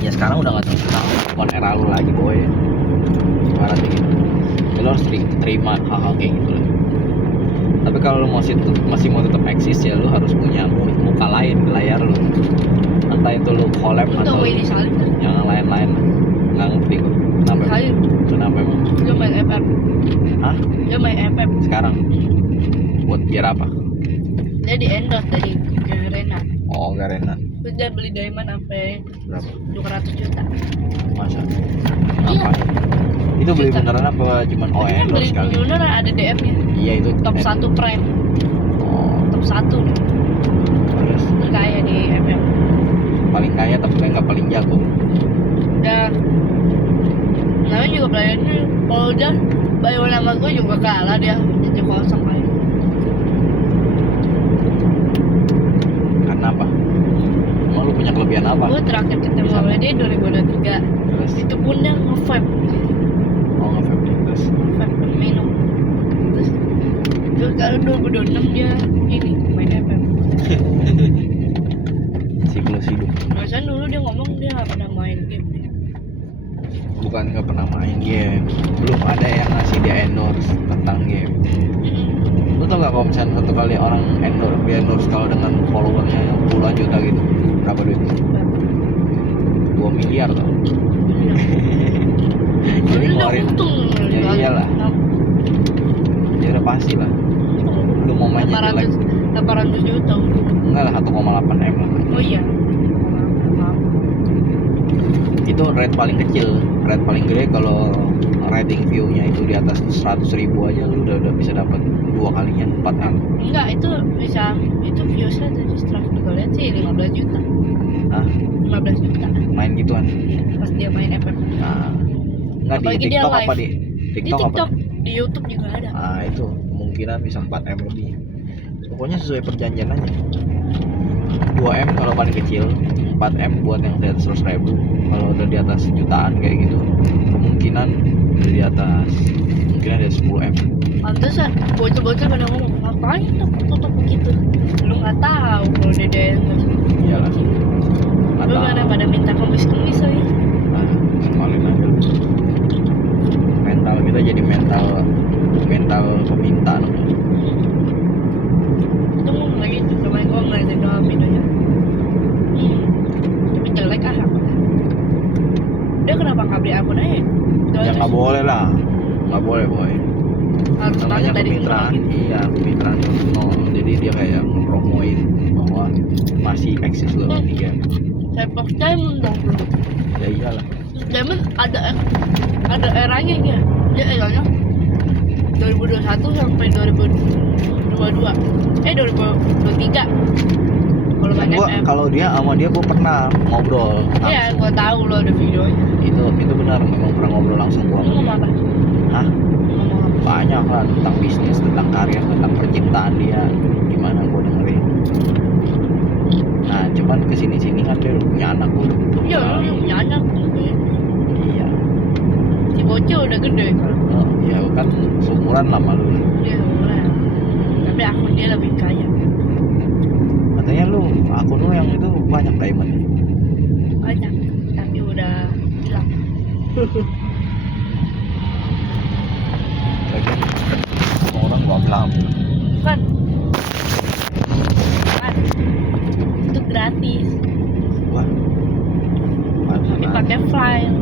Ya sekarang udah nggak tentang bukan era lu lagi boy, ibaratnya gitu. Ya, lo harus terima hal-hal kayak gitu lah. Tapi kalau lo masih mau tetap eksis ya lo harus punya muka lain di layar lo. Entah itu lo collab Lu atau tau ini salib kan? yang lain-lain. Nggak ngerti gue. Kenapa? Salib. Kenapa emang? Dia main FF. Hah? Dia main FF. Sekarang? Buat biar apa? Dia di endorse dari Garena. Oh, Garena. Terus dia beli diamond sampai Berapa? 200 juta. Masa? Iya. Apa? Itu beli Juta. beneran apa cuman Beli endorse kali? bener ada DM-nya. Iya itu. Top 1 prime. Oh, Top 1 nih. terus Terkaya di FF. paling kaya tapi kan nggak paling jago. Dan namanya juga pelayannya kalau udah bayo nama gue juga kalah dia 7-0 kali. Karena apa? Emang lu punya kelebihan apa? Gue terakhir ketemu sama dia 2023. Terus Itu pun dia nge-vape terus minum. Terus kalau 2026 dia ini main FF. siklus hidup. Biasanya dulu dia ngomong dia gak pernah main game. Bukan nggak pernah main game, belum ada yang ngasih dia endorse tentang game. Lu tau gak kalau misalnya satu kali orang di endorse kalau dengan followernya yang puluhan juta gitu, berapa duit? 2 miliar tau. Jadi ngeluarin, ya iyalah, ya udah pasti lah. Lu mau mainnya jelek, 800 juta. enggak lah 1,8 M lah. Oh iya. Itu rate paling kecil, rate paling gede kalau rating view-nya itu di atas 100.000 aja lu udah bisa dapat 2 kalinya 4 M. Enggak, itu bisa, itu viewsnya dari setelah gue lihat sih 15 juta. Hah? 15 juta Main gituan? pas dia main FF. Nah, enggak di Apalagi dia TikTok live. apa di Di TikTok apa? TikTok, di YouTube juga ada. Ah itu kemungkinan bisa 4 M lebih. Pokoknya sesuai perjanjian aja. 2 M kalau paling kecil, 4 M buat yang di atas 100.000. Kalau udah di atas jutaan kayak gitu, kemungkinan udah di atas, mungkin ada 10 M. Pantesan bocil-bocil pada ngomong ngapain tutup begitu. Lu nggak tahu kalau dia endorse. Iyalah. Lu pada minta kemis-kemis lagi. Nah, kemarin aja. Mental kita jadi mental peminta namanya. Itu ngomong lagi tuh kemarin gua ngeliatin doang videonya. Tapi jelek ah akunnya. Dia kenapa nggak beli akun aja? Ya nggak boleh lah, nggak boleh boy. Harus Namanya banget dari kemitraan, nol. iya kemitraan nol. Jadi dia kayak ngepromoin bahwa masih eksis loh di game. Sepak Diamond dong bro. Ya iyalah. Diamond ada eranya dia eranya 2021 sampai 2022 2023 kalau main FF. Kalau dia sama dia gue pernah ngobrol. Iya, gua tahu lo ada videonya. Itu benar memang pernah ngobrol langsung gua. Lu ngomong apa? Hah? Ngomong apa? Banyak lah tentang bisnis, tentang karir, tentang percintaan dia. Gimana gua dengerin. Nah, cuman kesini-sini kan dia udah punya anak, gua udah Iya, lu punya anak. Iya. Si bocil udah gede kan. Oh, ya kan seumuran lama lu. Dia mulai. Tapi akun dia lebih kaya. Katanya lu akun lu yang itu banyak diamond. Banyak, tapi udah hilang. Lagian orang gua bilang Kan? Itu gratis. wah. Tapi pakai file.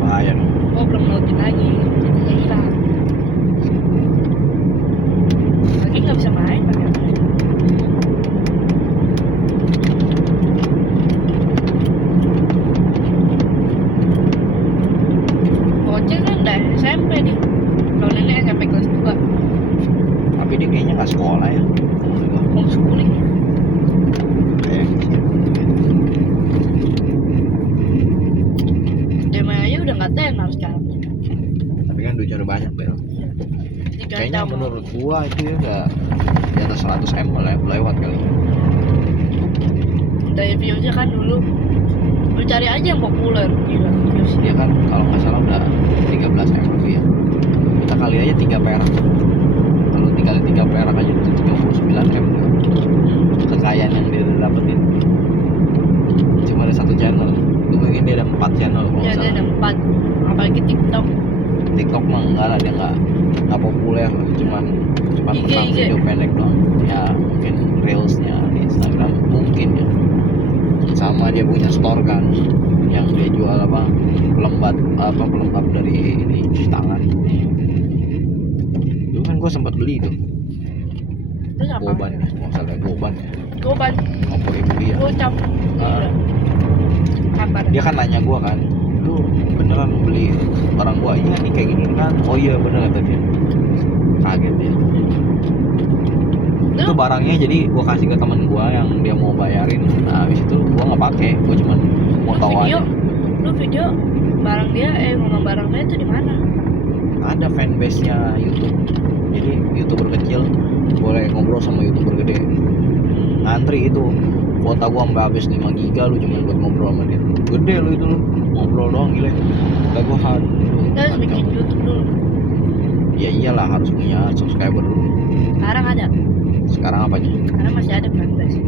Bahaya dong. Gua belum login lagi, jadinya hilang. Lagi nggak bisa main pakai file. Bocil kan udah SMP nih. Tahun ini SMP kelas 2. Tapi dia kayaknya nggak sekolah ya. Homeschooling. Dia main aja udah nggak tenar sekarang. Tapi kan duitnya udah banyak Bel. Kayaknya menurut gua itu ya udah di atas 100 M lah lewat kali. Dari viewsnya kan dulu lu cari aja yang populer gila views Dia kan kalau nggak salah udah 13 M lebih ya. Kita kali aja 3 perak. Kalau 3 kali 3 perak aja itu 39 M tuh. Kekayaan yang dia dapetin. Cuma ada satu channel. ada 4 channel kalau Ya nggak dia ada salah. 4. Apalagi TikTok. TikTok mah enggak lah, dia nggak populer, cuman IG. tentang video pendek doang. Ya mungkin reelsnya di Instagram mungkin ya. Sama dia punya store kan, yang dia jual pelembab dari ini cuci tangan. Dulu kan gue sempat beli tuh Terus apa? Goban ya, nggak salah Goban ya, Goban. 50.000 dia. Gocap. Ah. Apa? Dia kan nanya gue kan, lu beneran beli barang gue? Iya nih kayak gini kan. Oh iya bener kata dia. Kaget dia. Itu barangnya jadi gue kasih ke teman gue yang dia mau bayarin. Nah habis itu gue nggak pakai, gue cuman mau tahu aja. Lu video barang dia ngomong barang dia itu di mana? Ada fanbase-nya YouTube, jadi YouTuber kecil boleh ngobrol sama YouTuber gede. Ngantri itu, kuota gua sampai habis 5 giga lu cuma buat ngobrol sama dia. Gede lu itu lu, ngobrol doang gila. Kata gua Kita harus bikin YouTube dulu. Ya iyalah harus punya subscriber dulu. Sekarang ada. Sekarang apanya? Karena masih ada fanbase.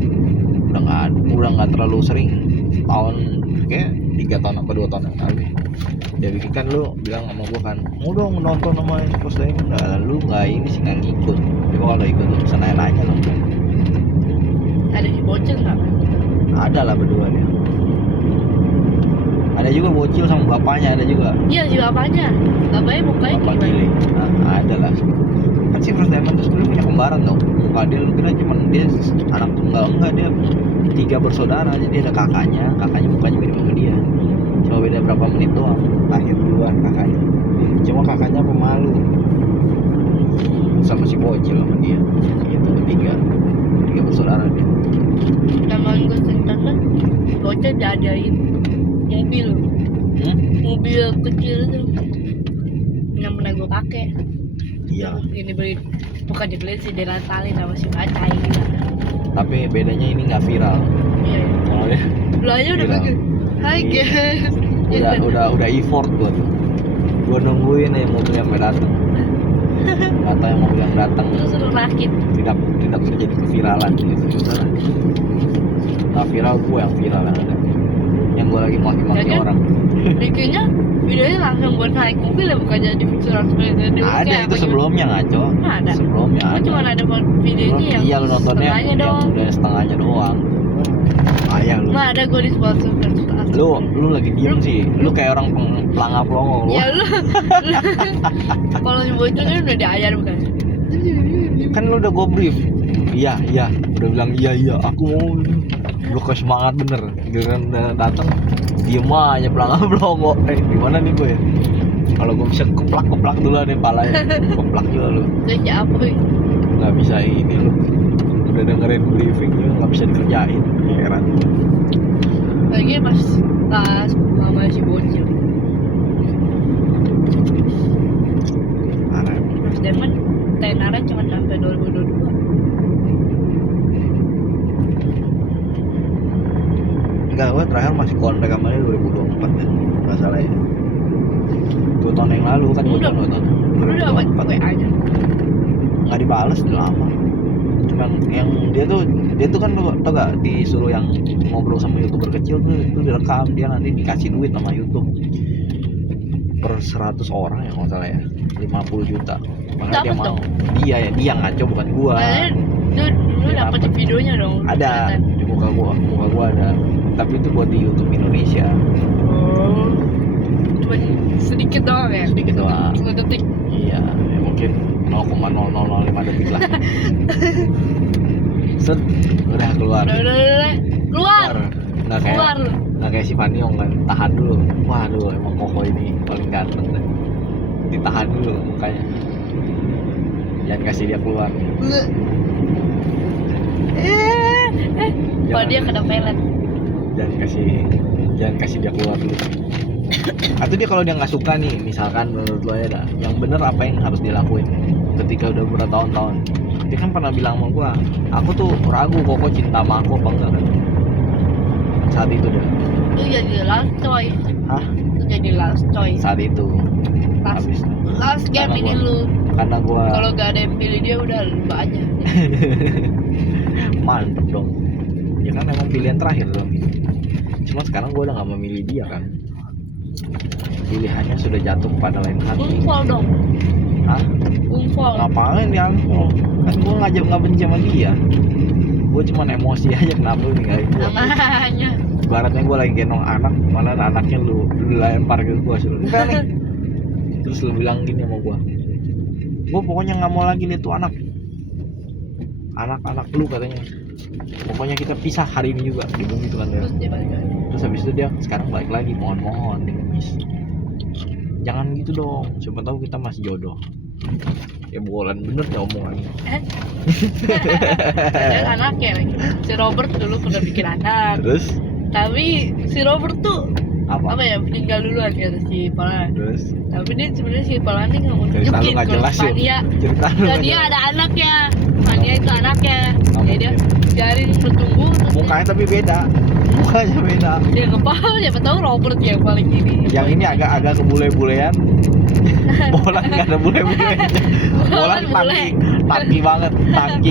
Udah nggak terlalu sering. Tahun kayak 3 tahun apa 2 tahun yang lalu. Dia bikin kan, lu bilang sama gua kan, mau dong nonton sama Post Diamond. Nah, lu nggak ini sih nggak ngikut. Coba kalau ikut lu bisa nanya lah. Ada si bocil nggak? Ada lah berdua dia. Ada juga bocil sama bapaknya, ada juga. Iya si bapaknya. Bapaknya mukanya Bapak gimana? Gile. Nah, ada lah. Kan si Post Diamond tuh sebenarnya punya kembaran tau. Muka dia lu kira cuman dia anak tunggal, enggak, dia 3 bersaudara. Jadi ada kakaknya mukanya mirip sama dia. Cuma beda berapa menit doang. Lahir duluan kakaknya. Cuma kakaknya pemalu. Sama si bocil sama dia. Itu tiga bersaudara dia. Zaman gue cerita kan, bocil diadain mobil, mobil kecil tuh yang pernah gue pakai. Iya. Ini beli, bukan dibeli sih, dilantalin sama si Bacai gitu. Tapi bedanya ini nggak viral. Iya. Kalau dia Lu aja udah Viral. bagus. Hai Iya. guys. udah effort gua tuh. Gua nungguin yang mobil yang datang. Kata yang mobil yang datang Terus suruh rakit. tidak terjadi keviralan gitu. Udah. Nggak viral, gua yang viral yang ada. Yang gua lagi maki-maki Ya kan? orang. Bikinnya videonya langsung buat naik mobil ya, bukan jadi visual seperti itu. Ada itu sebelumnya ngaco. Ada. Sebelumnya Gue ada. cuma ada videonya yang Iya lu nontonnya setengahnya yang doang. udah setengahnya doang. Ayah lu. Nah ada gue di sponsor. Lu lagi diem sih. Lu kayak orang pelangap longo lu. Ya lu kalau si bocil kan udah diajar bukan? Kan lu udah gue brief. Iya udah bilang iya aku mau. Lu kayak semangat bener. Giliran udah datang diem aja pelangap longo. Gimana nih gue ya? Kalau gue bisa keplak dulu nih palanya. Keplak juga lu. Terus ya apa? Nggak bisa ini lu. Udah dengerin briefing juga nggak bisa dikerjain. Heran. Lagi pas mama si bocil. Aneh. Mas Diamond tenarnya cuma sampai 2022. Enggak, gue terakhir masih kontrak sama dia 2024 ya. Nggak salah ya. 2 tahun yang lalu kan gue Udah. tahun Lu udah dapat 2024. WA aja. Nggak dibales udah lama. Cuman yang dia tuh kan lu tau gak disuruh yang ngobrol sama YouTuber kecil tuh itu direkam, dia nanti dikasih duit sama YouTube per 100 orang ya kalau nggak salah ya, 50 juta. Makanya dia Dapet mau. dong. Dia ngaco bukan gua. Kayaknya lu Dia dapet dapet. videonya dong. Ada kelihatan. di muka gua ada. Tapi itu buat di YouTube Indonesia. Oh. Cuma sedikit doang ya. Sedikit doang. 10 detik. Iya, ya mungkin 0,0005 detik lah. Set, udah keluar. Udah. Keluar. Nggak Keluar kayak lu. nggak kayak si Faniong kan, tahan dulu. Waduh, emang Koko ini paling ganteng deh. Ditahan dulu mukanya. Jangan kasih dia keluar. Kalau dia kena pelet. Jangan kasih dia keluar dulu. Atau dia kalau dia nggak suka nih, misalkan menurut lo ya dah, yang bener apa yang harus dilakuin ketika udah bertahun-tahun. Dia kan pernah bilang sama gua, aku tuh ragu Koko cinta sama aku apa enggak kan. Saat itu dah. Lu jadi last choice. Hah? Lu jadi last choice. Saat itu. Last, Habis. last game Karena ini gua- lu. Karena gua Kalau gak ada yang pilih dia udah lu aja. mantep dong. Ya kan emang pilihan terakhir dong. Cuma sekarang gua udah nggak memilih dia kan. pilihannya sudah jatuh pada lain hati. Unfol dong. Hah? Unfol. Ngapain dia unfollow? Kan gue nggak benci sama dia. Gue cuman emosi aja kenapa lu ninggalin gue. Namanya. Ibaratnya gue lagi gendong anak, malah anaknya lu lempar ke gue suruh balik. Terus lu bilang gini sama gue pokoknya nggak mau lagi lihat tuh anak lu katanya. Pokoknya kita pisah hari ini juga, dia bilang gitu kan dia. Terus dia balik lagi. Terus habis itu dia sekarang balik lagi, mohon Miss. Jangan gitu dong, siapa tahu kita masih jodoh. Ya bolan bener ya omongannya. Dan anaknya lagi. Si Robert dulu pernah bikin anak. Terus Tapi si Robert tuh apa ya meninggal duluan kata si Palan. terus Tapi dia sebenarnya si Palan ini nggak mau cerita lu tunjukin nggak kalau jelas ya Mania. cerita lu Dan nggak dia jelas. ada anaknya. Mania itu anaknya. Nggak Ya dia mungkin. biarin bertumbuh. Terus Mukanya tapi beda, mukanya beda. dia nggak paham, siapa tahu Robert yang paling ini. Yang ini agak kebule-bulean. Bolan nggak ada bule-bulenya. Bolan tangki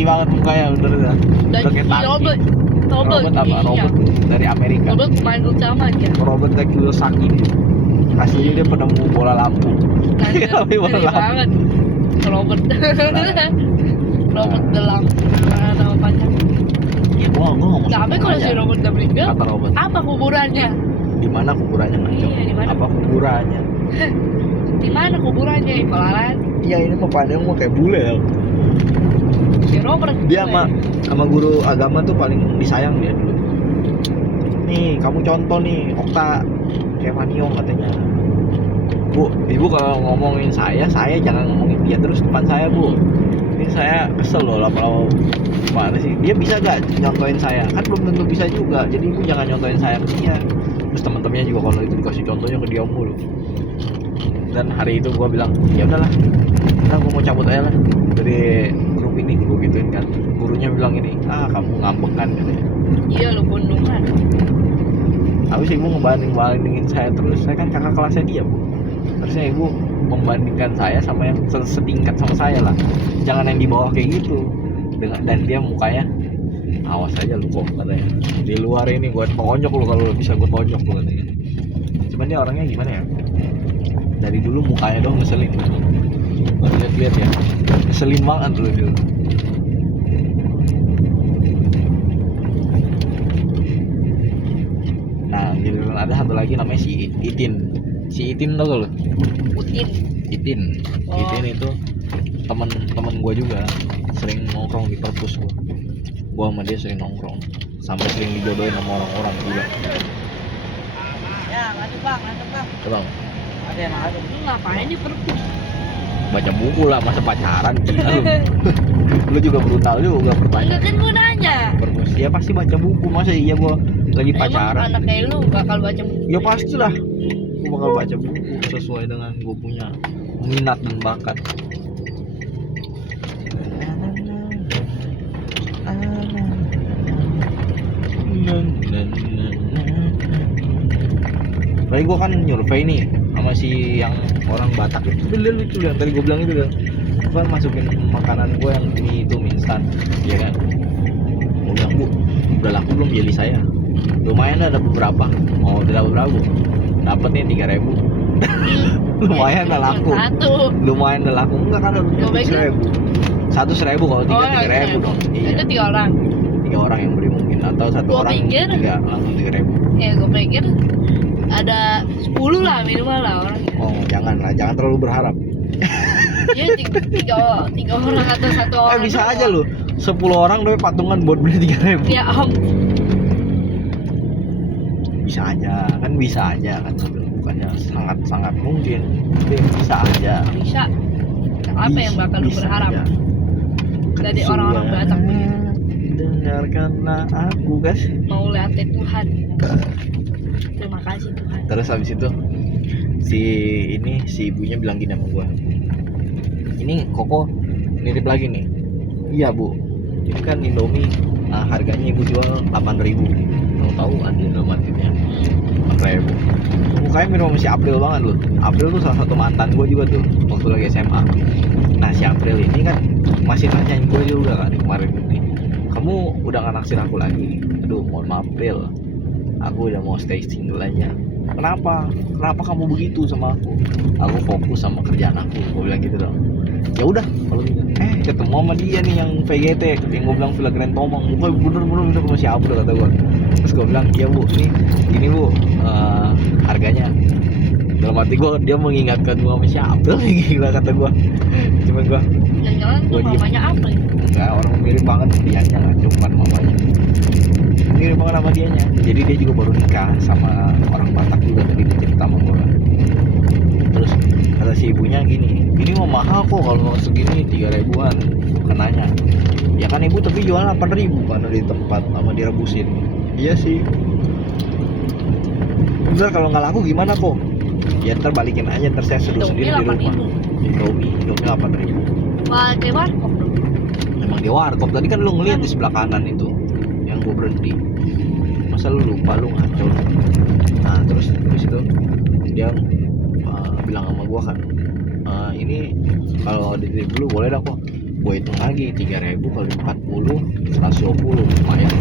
banget mukanya bener dah. Dan Udah kayak si tangki. Robert Robert apa? iya. Robert dari Amerika. Robert pemain utama dia. Robert Kiyosaki. Aslinya dia penemu bola lampu. Tapi bola Ngeri lampu. banget. Robert. Nah. Robert Delam. Nama pacar. Ya gua nggak mau. Tapi kalau si Robert udah meninggal, kata Robert, apa kuburannya? di mana kuburannya ngaco? Iya, di mana? Apa kuburannya? Di mana kuburannya, Palaran? Iya ini mah pandang mah kayak bule ya. Si Robert. Dia sama guru agama tuh paling disayang dia dulu. Nih kamu contoh nih Okta Kevaniong katanya. Bu, ibu kalau ngomongin saya jangan ngomongin dia terus depan saya bu. Ini saya kesel loh lama-lama. Mana sih? Dia bisa gak nyontoin saya? Kan belum tentu bisa juga. Jadi ibu jangan nyontoin saya ke dia. Terus teman-temannya juga kalau itu dikasih contohnya ke dia mulu. Dan hari itu gua bilang ya udahlah, udah gua mau cabut aja lah dari grup ini. Gua gituin kan. Gurunya bilang ini, kamu ngambek kan katanya. Iya lu bondongan. Habis ibu ngebandingin saya terus. Saya kan kakak kelasnya dia bu. Harusnya ibu membandingkan saya sama yang setingkat sama saya lah. Jangan yang di bawah kayak gitu. Dan dia mukanya awas aja lu kok katanya. Di luar ini gua tonjok lu kalau bisa gua tonjok lu katanya. Cuman dia orangnya gimana ya? Dari dulu mukanya dong ngeselin. Lihat ya. Ngeselin banget dulu dia. Nah, gitu ada satu lagi namanya si Itin. Si Itin tau gak lu? Itin. Oh. Itin itu temen gue juga, sering nongkrong di perpus gue. Gue sama dia sering nongkrong, sampai sering dijodohin sama orang-orang juga. Ya, lanjut bang. Bang, Ada yang ada. Lu ngapain di perpus? baca buku lah, masa pacaran gila lu. Lu juga brutal juga bertanya. Enggak kan gua nanya. Perpus ya pasti baca buku, masa iya gue lagi pacaran. Emang anak kayak lu bakal baca buku? Ya pastilah, gue bakal baca buku sesuai dengan gue punya minat dan bakat. Tadi gue kan nyurvei nih sama si yang orang Batak itu, lucu yang tadi gue bilang itu kan. Gue kan masukin makanan gue yang ini itu mie instan, ya kan. Gue bilang bu, udah laku belum jeli saya? Lumayan ada beberapa. Oh udah beberapa bu? Dapat nih 3.000. Lumayan udah laku. Lumayan udah laku. Enggak kan harusnya 100.000. 100.000 kalau 3.000 dong. Iya. Itu 3 orang. 3 orang yang beri mungkin, atau 1 Gua orang pikir 3 langsung 3.000. Ya gue pikir ada 10 lah minimal lah orang. Oh jangan lah, jangan terlalu berharap. Iya 3 orang atau 1 orang. Bisa aja lu 10 orang doi patungan buat beli 3.000. Ya Bisa aja kan bukannya sangat mungkin, tapi bisa aja. bisa. Apa yang bakal lu berharap aja. dari orang-orang Batak begitu? Dengarkanlah aku guys. Mau lihat Tuhan. Terima kasih Tuhan. Terus habis itu si ibunya bilang gini sama gua, ini Koko nitip lagi nih. Iya bu, ini kan Indomie, harganya ibu jual 8.000. Tahu ada normatifnya 8.000. Mukanya mirip sama si April banget loh. April tuh salah satu mantan gua juga tuh waktu lagi SMA. Nah si April ini kan masih nanyain gua juga kan kemarin ini, kamu udah gak naksir aku lagi? Aduh mohon maaf April, aku udah mau stay single aja. kenapa kamu begitu sama aku fokus sama kerjaan aku, gue bilang gitu dong. Ya udah kalau gitu, ketemu sama dia nih yang VGT yang gue bilang Villa Grand Tomang, bener sama si Abdul kata gue. Terus gue bilang iya bu, ini bu harganya. Dalam hati gue dia mengingatkan gue sama si Abdul gila kata gue. Cuman gue Jangan-jangan tuh Gua diem. mamanya apa ya? enggak, orang mirip banget dianya nggak cuman mamanya, mirip banget sama dianya. Jadi dia juga baru nikah sama orang Batak juga, tadi dia cerita sama gue. Terus kata si ibunya gini, ini mau mahal kok kalau segini 3.000-an. Bukan nanya, ya kan ibu tapi jual 8.000 kan di tempat sama direbusin. Iya sih. Bentar kalau nggak laku gimana kok? Ya ntar balikin aja, ntar saya seduh sendiri di rumah. Indomie 8.000. Wah, kayak warkop dong. Memang di warkop tadi kan lu ngeliat di sebelah kanan itu yang gua berhenti. Masa lu lupa, lu ngaco. Nah terus itu dia bilang sama gua kan, ini kalau dititip dulu boleh dah kok. Gua hitung lagi 3.000 kali 40 120 lumayan.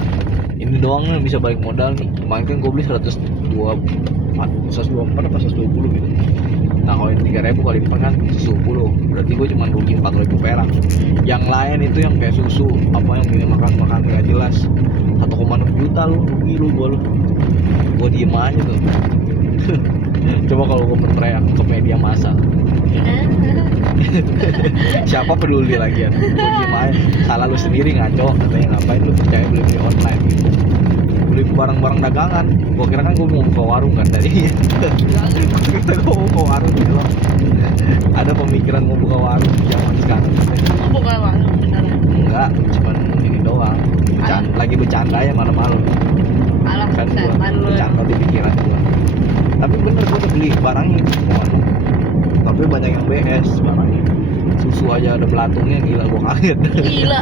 Ini doang nih bisa balik modal nih. Kemarin kan gua beli 124 apa 120 gitu. Nah kalau ini 3.000 kali 4 kan 110, berarti gue cuma rugi 4.000 perak. Yang lain itu yang kayak susu apa yang gini makan nggak jelas 1,6 juta lu rugi lu gue diem aja tuh. Coba kalau gue berteriak ke media massa, siapa peduli lagi ya? Gue diem aja, salah lu sendiri ngaco, katanya ngapain lu percaya beli online gitu, beli barang-barang dagangan. Gue kira kan gue mau buka warung kan tadi. Kita gue mau buka warung gitu loh. Ada pemikiran mau buka warung zaman sekarang. Bukan warung beneran. Enggak, cuman ini doang. Lagi bercanda ya malam-malam. Alah, Kan gue setan lu. bercanda di pikiran gue. Tapi bener gue udah beli barangnya. Tapi banyak yang BS barangnya. Susu aja ada belatungnya, gila gue kaget. Gila.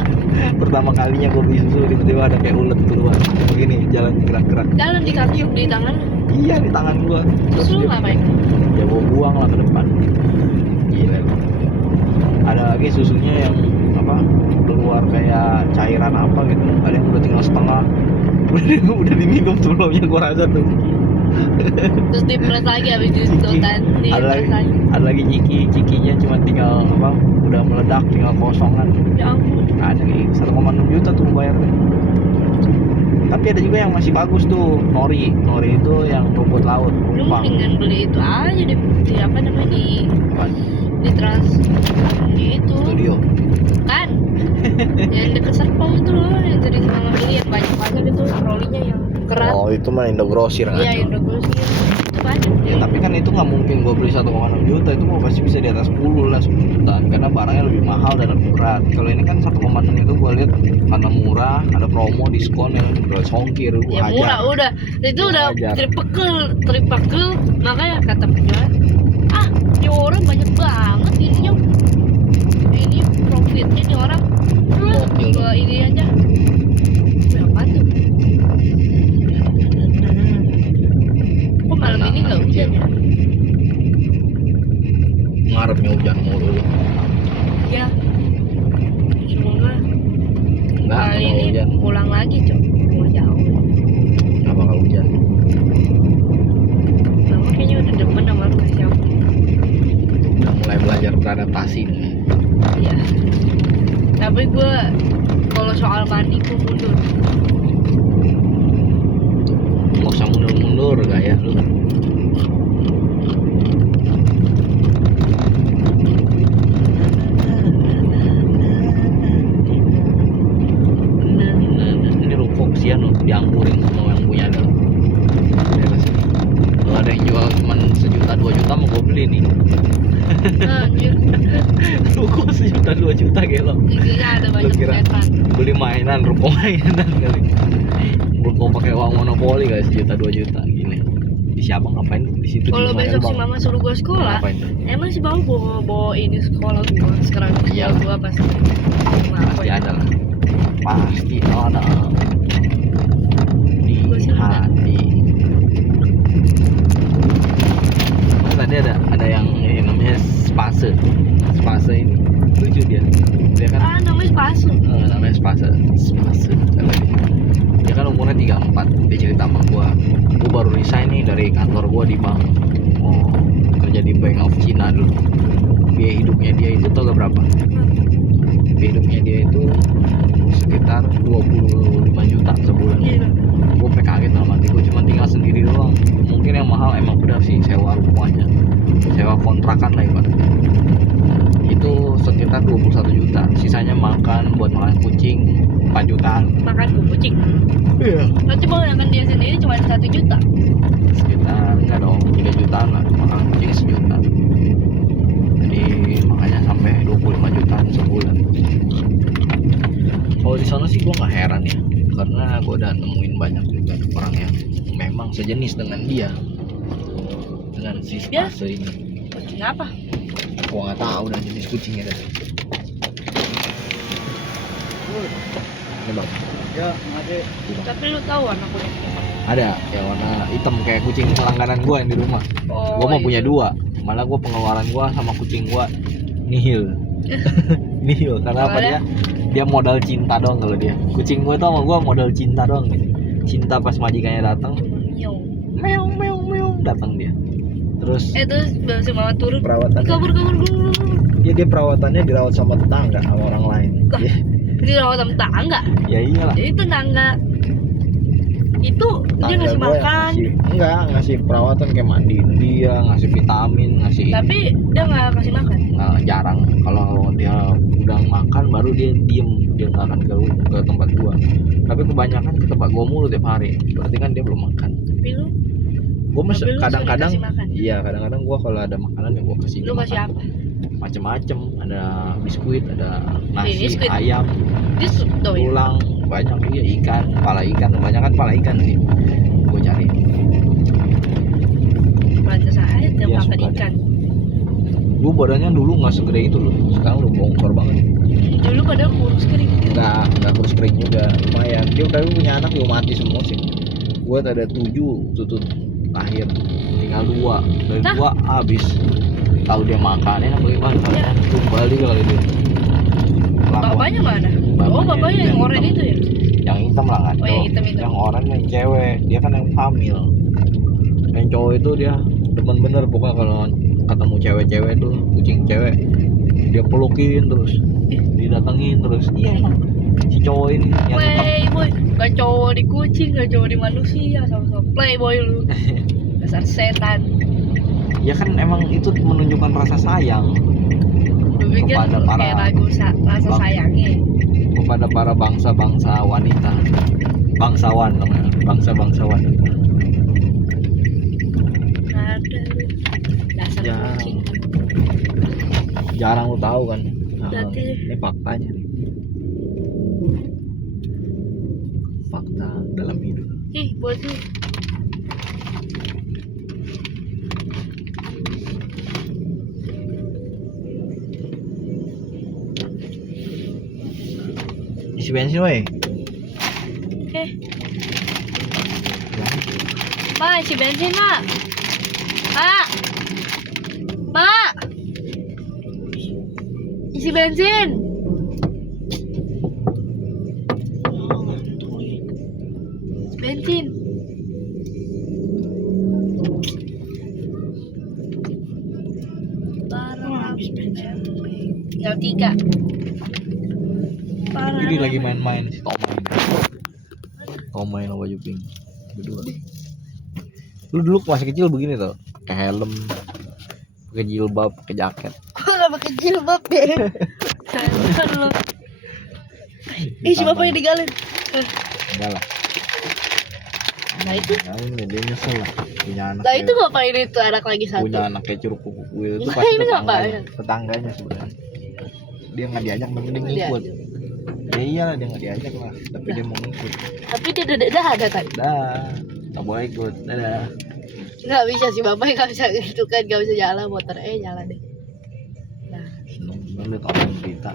Pertama kalinya gue beli susu tiba-tiba ada kayak ulet keluar. Begini jalan gerak-gerak. Jalan di kaki di tangan. Iya di tangan gua. Terus lu ngapain? Ya gua buang lah ke depan. Gila. Ada lagi susunya yang apa keluar kayak cairan apa gitu. Ada yang udah tinggal setengah. Udah diminum sebelumnya gua rasa tuh. Terus dipres lagi habis itu kan. Ada lagi cikinya cuma tinggal apa udah meledak tinggal kosongan. Ya ampun. Ada nih 1,6 juta tuh bayarnya. Tapi ada juga yang masih bagus tuh, nori itu yang rumput laut, Lu rumpang. mendingan beli itu aja di apa namanya Apaan? di trans di itu Studio. kan yang deket Serpong itu loh yang sering mama beli yang banyak banget itu rolinya yang keras. Oh itu mah Indogrosir kan? Iya Indonesia itu banyak. Ya tapi kan itu nggak mungkin gue beli 1,6 juta, itu mau pasti bisa di atas 10 lah 10 juta karena barangnya lebih mahal dan lebih berat. Kalau ini kan 1,6 itu gue lihat karena murah, ada promo diskon yang udah songkir. Ya murah udah itu udah tripakel makanya kata penjual ini orang banyak banget ininya ini profitnya nih orang juga ini aja berapa tuh kok malam ini nggak hujan ya ngarepnya hujan mulu lu. ya semoga Enggak kali mau ini hujan, pulang lagi cok mau jauh nggak bakal hujan. mama kayaknya udah demen sama lu siapa Udah mulai belajar beradaptasi nih. iya tapi gue kalau soal mandi gue mundur Nggak usah mundur-mundur gaya lu. Ini rokok kesian loh, dianggurin semua yang punya ada. Kalau ada yang jual cuma 1 juta 2 juta mau gue beli nih. anjir Rokok 1 juta 2 juta gelo. giginya ada banyak Lu kira setan beli mainan, rokok mainan kali. Rokok pakai uang monopoli kali 1 juta 2 juta gini. Di siapa ngapain di situ? kalau di mana, besok si Bang? mama suruh gue sekolah Ngapain tuh? emang si bang bawa ini sekolah gue sekarang Iya. gue pasti Pasti ada lah. Pasti ada di Gua sih enggak. hati. Oh, tadi ada yang ini namanya spase ini lucu dia kan namanya palsu namanya spase dia kan umurnya 34. Dia cerita sama gua baru resign nih dari kantor kantor gua di bank. Oh, kerja di Bank of China dulu. Biaya hidupnya dia itu tau gak berapa? Biaya hidupnya dia itu sekitar 25 juta sebulan. Gila. Gue kaget dalam hati, gue cuma tinggal sendiri doang. Mungkin yang mahal emang benar sih sewa rumahnya, sewa kontrakan lah ibaratnya. Itu sekitar 21 juta. Sisanya makan, buat makan kucing 4 jutaan. Makan kucing. Iya. Berarti makan dia sendiri cuma 1 juta. Sekitar enggak dong, 3 jutaan lah, makan kucing sejuta. Jadi makanya sampai 25 jutaan sebulan. Kalau di sana sih gue nggak heran ya, karena gue udah nemuin banyak juga orang yang memang sejenis dengan dia, dengan si Ya. Spase ini. Kucing apa? Gue nggak tahu dan jenis kucingnya dah. Ini bang. Ya, ada. Tapi lu tahu warna kucing apa? Ada yang warna hitam kayak kucing langganan gue yang di rumah. Oh, Gue mau iya. punya 2, malah gue pengeluaran gue sama kucing gue nihil. Nihil karena apa Soalnya? dia modal cinta doang. Kalau dia kucing gue tuh sama gue modal cinta doang gitu. Cinta pas majikannya datang, Nyong. meong meong meong datang dia. Terus Terus si mama turun. Perawatannya. Kabur. Dia perawatannya dirawat sama tetangga sama orang lain. Lah. Ya, Jadi rawat sama tetangga. ya iyalah. Jadi tetangga itu dia ngasih gua yang makan. ngasih perawatan kayak mandiin dia, Ngasih vitamin, ngasih Tapi dia nggak kasih makan. jarang. Kalau dia udah makan baru dia diem, dia nggak akan ke tempat gua. Tapi kebanyakan ke tempat gua mulu tiap hari. Berarti kan dia belum makan. Tapi lu Gua Tapi lu kadang-kadang sering kasih makan? iya, kadang-kadang gua kalau ada makanan yang gua kasih dia kasih makan. apa? Macem-macem, ada biskuit, ada nasi, Biskuit. ayam, Dia ya. tulang, banyak juga ikan, kepala ikan, kebanyakan kepala ikan sih gua cari. Pantas aja tiap Dia makan suka ikan. Gua badannya dulu nggak segede itu loh, sekarang udah bongkor banget. Dulu padahal kurus kering. Nggak kurus kering juga, lumayan. Dia udah punya anak juga mati semua sih. Gua ada 7 tutut akhir, tinggal 2 dari Hah? 2 habis. Tahu dia makannya bagaimana? Ya. Kembali kali dia. Bapaknya mana? Oh, bapaknya yang oranye itu ya? Yang hitam lah kan? Oh, yang hitam itu. Yang oranye yang cewek, dia kan yang hamil. Yang cowok itu dia demen bener pokoknya kalau ketemu cewek-cewek tuh, kucing cewek, dia pelukin terus, didatengin terus. Iya emang si cowok ini yang hitam. Playboy, gak cowok di kucing, gak cowok di manusia, sama-sama playboy lu. Dasar setan. Ya kan emang itu menunjukkan rasa sayang Lu pikir Kepada para kayak lagu rasa bang- sayangnya. kepada para bangsa-bangsa wanita, bangsawan namanya, bangsa-bangsawan. Ada lu. Dasar Ya. kucing. Jarang lu tahu kan. Nah, Berarti- ini faktanya nih. Fakta dalam hidup. Ih, buat lu. Isi bensin weh. Ma, isi bensin, Ma. Ma. Ma. Isi bensin. Isi bensin. Parah. Tinggal 3. Parah. Jadi lagi main-main si Tomai. Tomai sama baju pink berdua. Lu dulu masih kecil begini tuh, pakai helm, pakai jilbab, pakai jaket. Gue gak pakai jilbab deh. Kan lo. Ih, si bapaknya digalin. Enggak lah. Nah itu. Dia nyesel lah punya anak. Nah itu ngapain itu anak lagi satu? Punya anak kayak curug kuku itu Nah, pasti ini tetangganya, tetangganya sebenarnya. Dia nggak diajak tapi dia ngikut. Ya iyalah dia nggak diajak lah, tapi dia mau ngikut. Tapi dia udah ada kan? Dah, nggak boleh ikut. Dadah. Nggak bisa si bapaknya nggak bisa gitu kan, nggak bisa jalan motor jalan deh. Nah, Seneng liat orang cerita.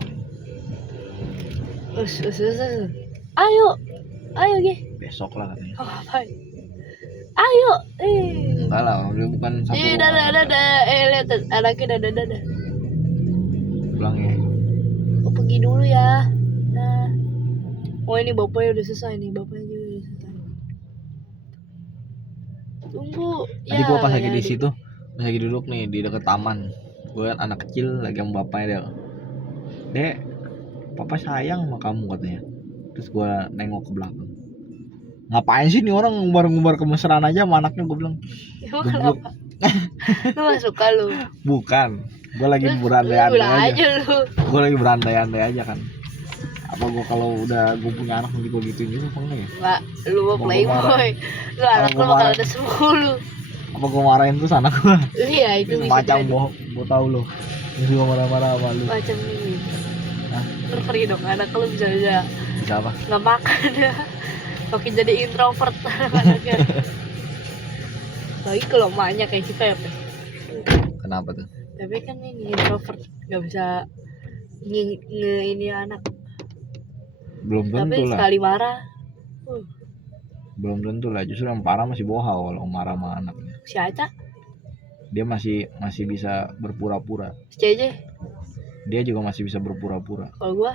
us. Ayo Ge. Besok lah katanya. Oh, apa? Ayo. Enggak lah, dia bukan satu. Dadah. Lihat anaknya dadah. Pulang ya. Aku pergi dulu ya. Nah. Oh ini bapaknya udah selesai nih, bapaknya juga udah selesai. Tunggu tuh Tadi ya gua pas lagi ya, di situ, pas lagi duduk nih di dekat taman, gue liat anak kecil lagi sama bapaknya Dek, papa sayang sama kamu katanya. Terus gua nengok ke belakang, ngapain sih nih orang ngumbar-ngumbar kemesraan aja sama anaknya. Gue bilang emang geblok. kenapa lu gak suka lu? Bukan, gue lagi Lu berandai-andai bilang aja. aja lu. Gue lagi berandai-andai aja kan. Apa gue kalau udah gue punya anak nanti gue gituin juga apa enggak ya? Enggak, lu mau Apa gua playboy. marah? Lu anak Apa lu gua bakal marah? ada 10. Apa gue marahin terus anak gue? Iya, itu bisa Semacam jadi. gue tahu lo. Terus gue marah-marah sama lu. Macam ini. Hah? Lu pergi dong, anak lu bisa Bisa apa? nggak makan ya. Makin jadi introvert anaknya. Lagi kalau emaknya kayak kita ya, Pe. Kenapa tuh? Tapi kan ini introvert, nggak bisa ini anak. Belum Tapi tentu lah. sekali marah, Belum tentu lah. Justru yang parah masih bohau kalau marah sama anaknya. si Aca, Dia masih bisa berpura-pura. si Cece, Dia juga masih bisa berpura-pura. kalau gua,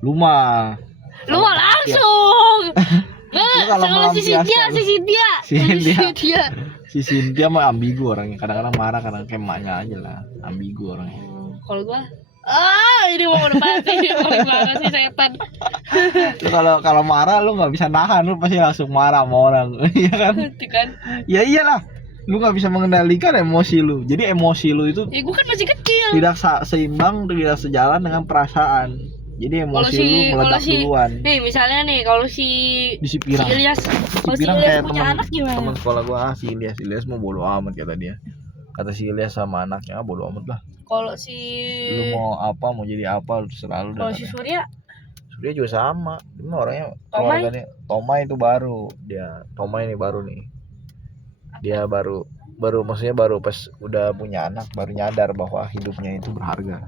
Lu mah lu mah langsung. Lu kalau Kalau si Cynthia, melampiaskan- si Cynthia, Si Cynthia. Cynthia. si Cynthia mah ambigu orangnya. Kadang-kadang marah, kadang kayak emaknya aja lah. Ambigu orangnya. Kalau gua, ini mau mati, paling banget sih setan. Lu kalau marah lu nggak bisa nahan, lu pasti langsung marah sama orang. Iya kan? Itu kan, Ya iyalah. Lu nggak bisa mengendalikan emosi lu. Jadi emosi lu itu ya gua kan masih kecil. tidak seimbang, tidak sejalan dengan perasaan. Jadi Kalau emosi lu meledak duluan. nih misalnya nih, kalau si Di si Pirang. Ilyas, kalau si Pirang Ilyas kayak punya anak gimana? teman sekolah gua, si Ilyas mau bodo amat kata dia. Kata si Ilyas sama anaknya, bodo amat lah. Kalau si Lu mau apa, mau jadi apa, lu terserah lu dah. kalau si Surya, Dia juga sama. Dia mah orangnya Tomai? keluarganya. Tomai itu baru. Tomai ini baru nih. Dia baru maksudnya baru pas udah punya anak baru nyadar bahwa hidupnya itu berharga.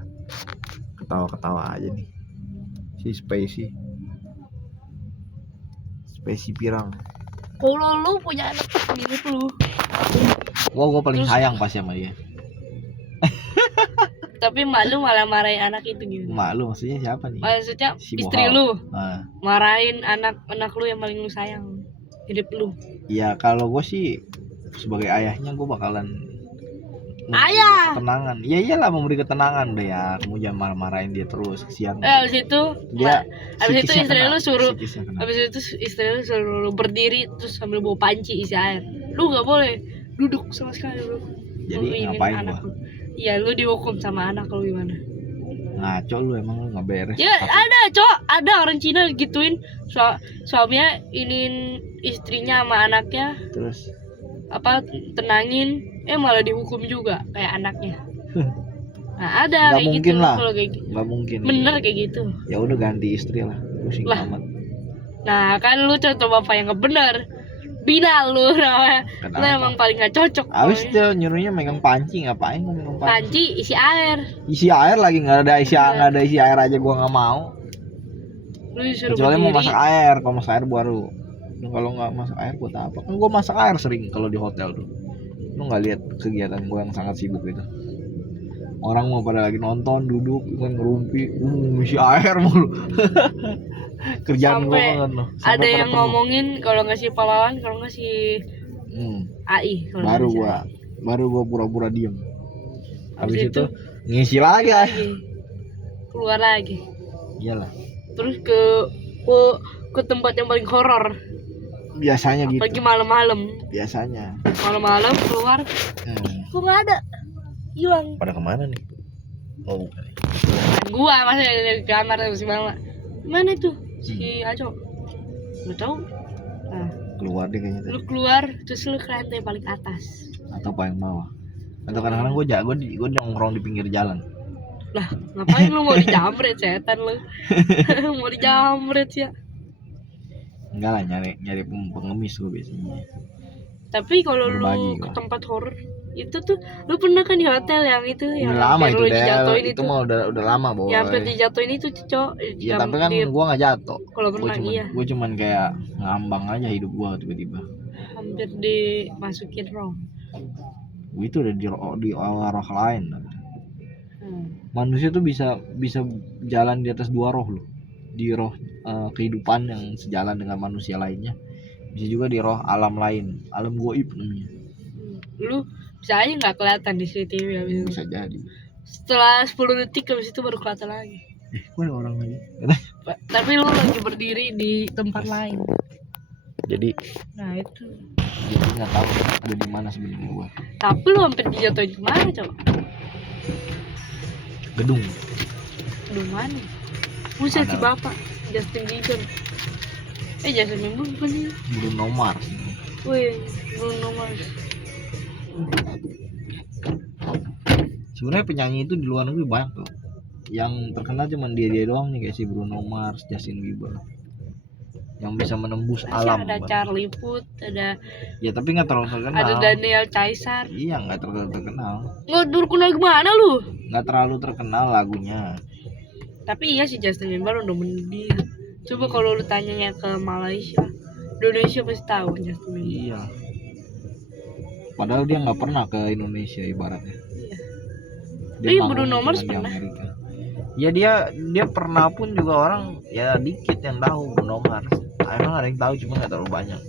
Ketawa-ketawa aja nih. Si Spacey Pirang. kalau lu punya anak mirip lu, Gua paling Terus- sayang pasti sama dia. tapi mak lu malah marahin anak itu gitu. Mak lu maksudnya siapa nih? Maksudnya Si istri Bohal. lu Nah, marahin anak lu yang paling lu sayang, mirip lu. ya kalau gue sih sebagai ayahnya gue bakalan memberi Ayah! ketenangan. Ya iyalah memberi ketenangan udah ya. Kamu jangan marah-marahin dia terus, kesian. Abis itu Dia abis itu psikisnya istri kena, lu suruh psikisnya kena. Habis itu istri lu suruh berdiri terus sambil bawa panci isi air. Lu nggak boleh duduk sama sekali lu. Jadi Lu ingin ngapain anak gua? lu. Iya, lu dihukum sama anak lu gimana? Ngaco lu emang lu nggak beres. Ya ada, ada orang Cina gituin suaminya iniin istrinya sama anaknya Terus tenangin, malah dihukum juga kayak anaknya. Nah, ada Nggak kayak mungkin gitu lah. kalau kayak gitu. nggak mungkin. Bener kayak gitu. Ya udah ganti istri lah. Pusing Lah. amat. Nah, kan lu contoh bapak yang nggak bener. Binal lu namanya. Lu Kenapa? emang paling gak cocok. Abis pokoknya. dia nyuruhnya megang panci, ngapain gua megang panci? Panci isi air. Isi air lagi nggak ada isi air aja gua nggak mau. Lu disuruh Kecuali mau berdiri. masak air, kalau masak air baru. Lu kalau nggak masak air buat apa? Kan gua masak air sering kalau di hotel tuh. Lu nggak lihat kegiatan gua yang sangat sibuk itu. Orang mau pada lagi nonton, duduk, kan ngerumpi, isi air mulu. Kerjaan gua Sampai banget loh. Ada yang ngomongin kalau nggak si pahlawan, kalau nggak si AI. Kalau Baru nggak gua pura-pura diem. Habis Habis itu ngisi lagi. lagi keluar lagi. Iyalah. Terus ke tempat yang paling horor. Biasanya gitu. Apalagi malam-malam. Biasanya. Malam-malam keluar, kok nggak ada, hilang. Pada kemana nih? Oh, bukan. Gua masih di kamar sama si mama. Mana itu si Aco? Nggak tahu. Nah, Keluar deh kayaknya tadi. lu keluar terus lu ke lantai paling atas. Atau paling bawah. Atau kadang-kadang gue nongkrong di pinggir jalan. Lah, ngapain lu mau dijamret, setan lu? Mau dijamret ya. Enggak lah, nyari pengemis gue biasanya. Tapi kalau lu Berbagi, ke gua. tempat horor itu tuh, lu pernah kan di hotel yang itu yang Udah lama yang itu lu Del. dijatuhin Itu mah udah lama boy. yang hampir dijatuhin itu cocok. Ya tapi kan gue nggak jatuh. Kalau pernah iya, Gue cuman kayak ngambang aja hidup gue tiba-tiba. hampir dimasukin roh. Itu udah di arah lain. Manusia tuh bisa jalan di atas dua roh loh. Di roh kehidupan yang sejalan dengan manusia lainnya. Bisa juga di roh alam lain, alam goib namanya. Lu bisa aja nggak kelihatan di CCTV habis itu. Bisa jadi. Setelah 10 detik habis itu baru kelihatan lagi. Kok ada orang lagi? Tapi lu lagi berdiri di tempat lain. Jadi Itu. nggak tahu ada di mana sebenarnya gua. Tapi lu hampir dijatuhin kemana coba? Gedung. Di mana? Buset si Mana? bapak Justin Bieber. Justin Bieber bukan sih? Bruno Mars. Wih, Bruno Mars. Sebenarnya penyanyi itu di luar negeri banyak tuh. Yang terkenal cuma dia doang nih, kayak si Bruno Mars, Justin Bieber. Yang bisa menembus Masih alam. ada Bang. Charlie Puth, ada Ya tapi nggak terlalu terkenal. ada Daniel Caesar. Iya, nggak terlalu terkenal. Nggak terkenal gimana lu? Nggak terlalu terkenal lagunya. Tapi iya sih Justin Bieber udah mendidik. Coba kalau lu tanyanya ke Malaysia, Indonesia pasti tahu Justin Bieber. Iya. Padahal dia nggak pernah ke Indonesia ibaratnya. Iya. Dia Tapi mau Bruno Mars cuma di pernah. Amerika. Ya dia pernah pun juga orang ya dikit yang tahu Bruno Mars. Emang ada yang tahu cuma nggak terlalu banyak.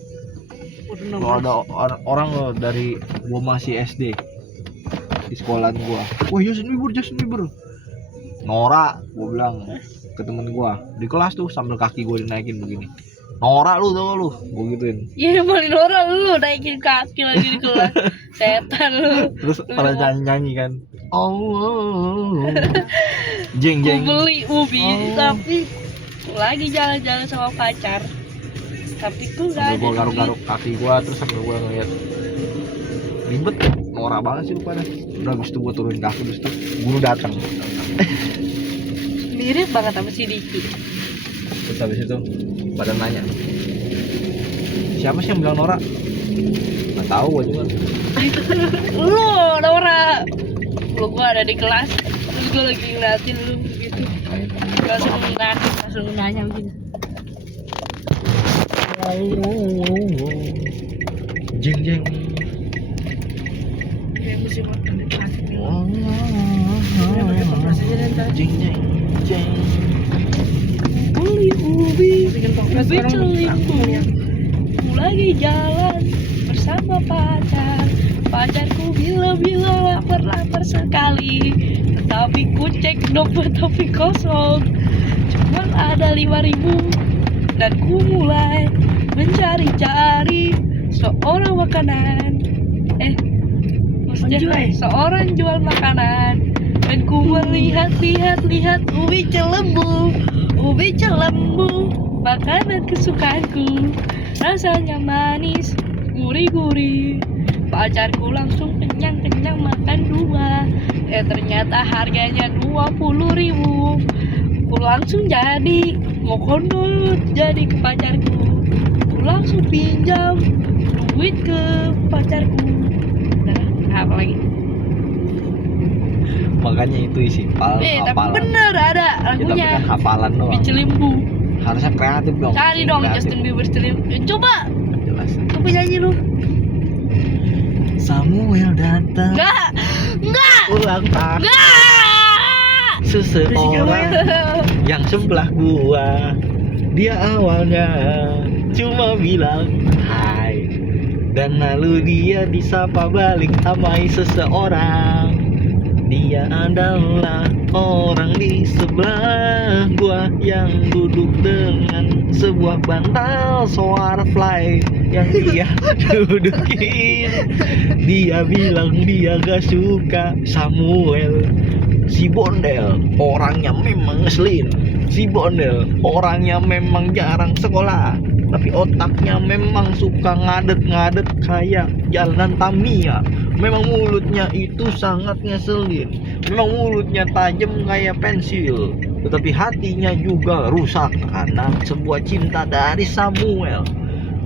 Bruno Kalau Mars. ada orang loh dari gua masih SD di sekolahan gua, wah Justin Bieber, Nora, gua bilang ke temen gua di kelas tuh sambil kaki gua dinaikin begini, Nora lu tau lu, gua gituin. Iya paling orang lu naikin kaki lagi di kelas. Setan lu. Terus pada nyanyi kan, oh, jeng Ku jeng, beli ubi Oh. tapi lagi jalan-jalan sama pacar. Tapi ku sambil gak gua ada garuk-garuk kaki gua, terus sambil gua ngeliat ribet, Nora banget sih lu pada. Udah habis itu gua turunin kaki, terus tuh guru datang. mirip banget sama si Diki. Terus habis itu pada nanya, siapa sih yang bilang Nora? Nggak tahu gua juga. Lu Nora. Lu gua ada di kelas, terus gua lagi ngeliatin lu gitu. Langsung nanya begini. Jeng jeng. Kayak musim Jeng jeng jeng. beli ubi celimbu. Ku lagi jalan bersama pacarku bila lapar sekali, tetapi ku cek dompet tapi kosong, cuman ada 5.000 dan ku mulai mencari-cari seorang makanan, maksudnya seorang jual makanan, dan ku melihat ubi celembu, makanan kesukaanku, rasanya manis, gurih-gurih. Pacarku langsung kenyang makan 2. Ternyata harganya 20.000. Ku langsung jadi mau konut jadi ke pacarku. Ku langsung pinjam duit ke pacarku. Nah, apa lagi? Makanya itu isi Tapi hafalan. bener ada Ya, tapi lagunya. kan hafalan Ubi doang. celimbu. Harusnya kreatif dong. Cari dong Kreatif. Justin Bieber celimbu. Coba, Jelas. coba nyanyi lu. Samuel datang. Enggak. Ulang tahun Enggak. seseorang yang sebelah gua. Dia awalnya cuma bilang hai, dan lalu dia disapa balik sama seseorang. Dia adalah orang di sebelah gua yang duduk dengan sebuah bantal Swarfly yang dia dudukin. Dia bilang dia gak suka Samuel. Si Bondel orangnya memang ngeselin. Si Bondel orangnya memang jarang sekolah, tapi otaknya memang suka ngadet-ngadet kayak jalanan Tamiya. Memang mulutnya itu sangat ngeselin. Memang mulutnya tajam kayak pensil, tetapi hatinya juga rusak karena sebuah cinta dari Samuel.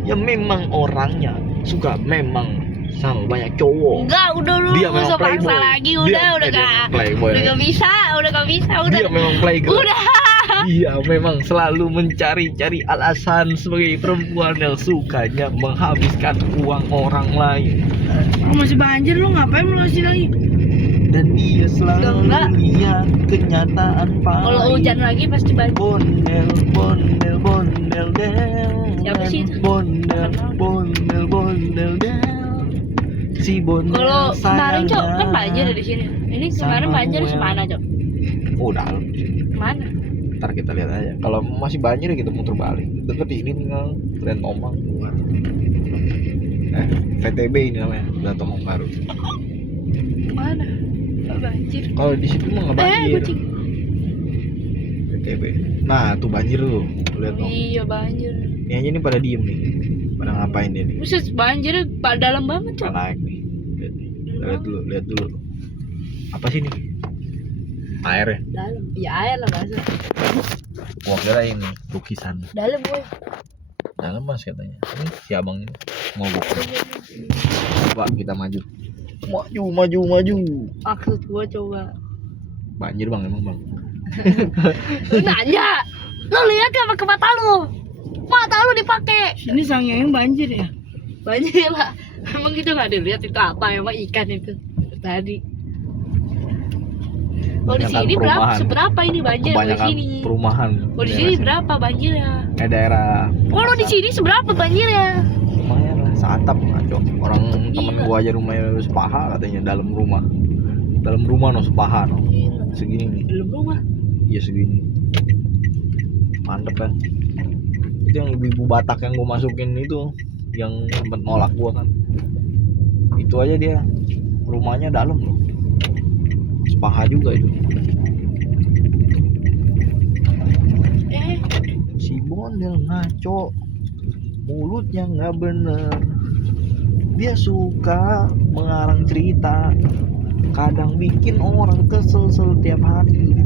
Ya memang orangnya suka memang sama banyak cowok. Enggak, udah lu Dia nggak memang usah paksa playboy. lagi, Dia udah memang playboy. udah gak bisa, udah. Dia memang playgirl. Udah. Iya, memang selalu mencari-cari alasan sebagai perempuan yang sukanya menghabiskan uang orang lain. Masih banjir lu ngapain lu sih lagi? Dan dia selalu Enggak. lihat kenyataan pahit. Kalau hujan lagi pasti banjir. Bondel, bondel, bondel, del. Siapa sih itu? Bondel, bondel, bondel, del. Si bondel. Kalau kemarin Cok sayangnya. kan banjir di sini. Ini kemarin Sama banjir gue. semana Cok? Oh, dalam. Mana? Ntar kita lihat aja. Kalau masih banjir ya kita muter balik. Deket di ini tinggal Grand Tomang. VTB ini namanya, Grand Tomang baru. Mana? Nggak banjir. Kalau di situ mah nggak banjir. Kucing. VTB. Nah, tuh banjir tuh. Lihat dong. Iya banjir. Ini aja nih pada diem nih. Pada ngapain dia nih? Buset banjir dalam banget Cok. Pada naik nih. Lihat nih. Lihat dulu. Apa sih nih? Air ya? Dalam. Ya air lah bahasa. Wah, kira ini lukisan. Dalam boy. Dalam mas katanya. Ini si abang ini mau buka. Coba kita maju. Maju. Maksud gua coba. Banjir bang emang bang. Lu nanya. Lu lihat gak pakai mata lu? Mata lu dipakai. Sini Sangyang banjir ya? Banjir lah. Emang kita nggak dilihat itu apa? Emang ikan itu tadi. Oh di Kebanyakan sini berapa? perumahan. Seberapa ini banjir di Kebanyakan sini? perumahan. Oh di sini berapa banjirnya? Daerah. Kalau di sini seberapa banjirnya? Lumayan lah, seatap ngaco. Orang temen Iya. gua aja rumahnya sepaha katanya dalam rumah. Dalam rumah no sepaha no. Gila. Segini nih. Belum rumah. Iya segini. Mantep kan. Itu yang ibu-ibu Batak yang gua masukin itu, yang sempet nolak gua kan. Itu aja dia rumahnya dalam loh. Sepaha juga itu. Si bondel ngaco, mulutnya nggak bener. Dia suka mengarang cerita, kadang bikin orang kesel setiap hari.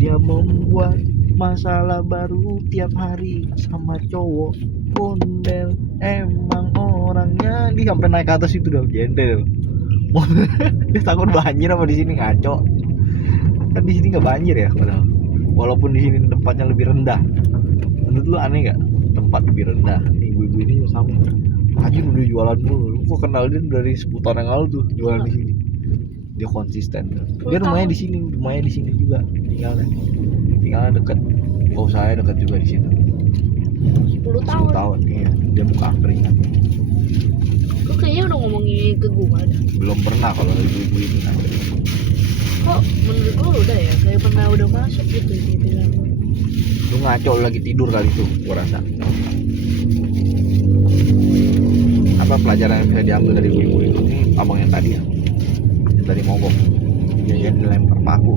Dia membuat masalah baru tiap hari sama cowok bondel. Emang orangnya dia sampai naik ke atas itu udah jendel. Dia takut banjir apa di sini ngaco. Kan di sini nggak banjir ya padahal. Walaupun di sini tempatnya lebih rendah. Menurut lu aneh nggak? Tempat lebih rendah. Ibu-ibu ini juga sama. Anjir udah jualan dulu. Gua kenal dia dari 10 tahun yang lalu tuh jualan di sini. Dia konsisten. Dia rumahnya di sini juga. Tinggalnya deket. Gak usahanya deket juga di situ. 10 tahun. 10 tahun iya. Dia buka angkringan. Lu kayaknya udah ngomongin ke gua ada. Belum pernah kalau ibu-ibu ini angkringan. Kok menurut gua udah ya? Kayak pernah udah masuk gitu bilang. Lu ngaco lu lagi tidur kali tuh, gua rasa. Apa pelajaran yang bisa diambil dari ibu itu? Ini abang yang tadi ya, yang tadi mogok. Dia dilempar paku.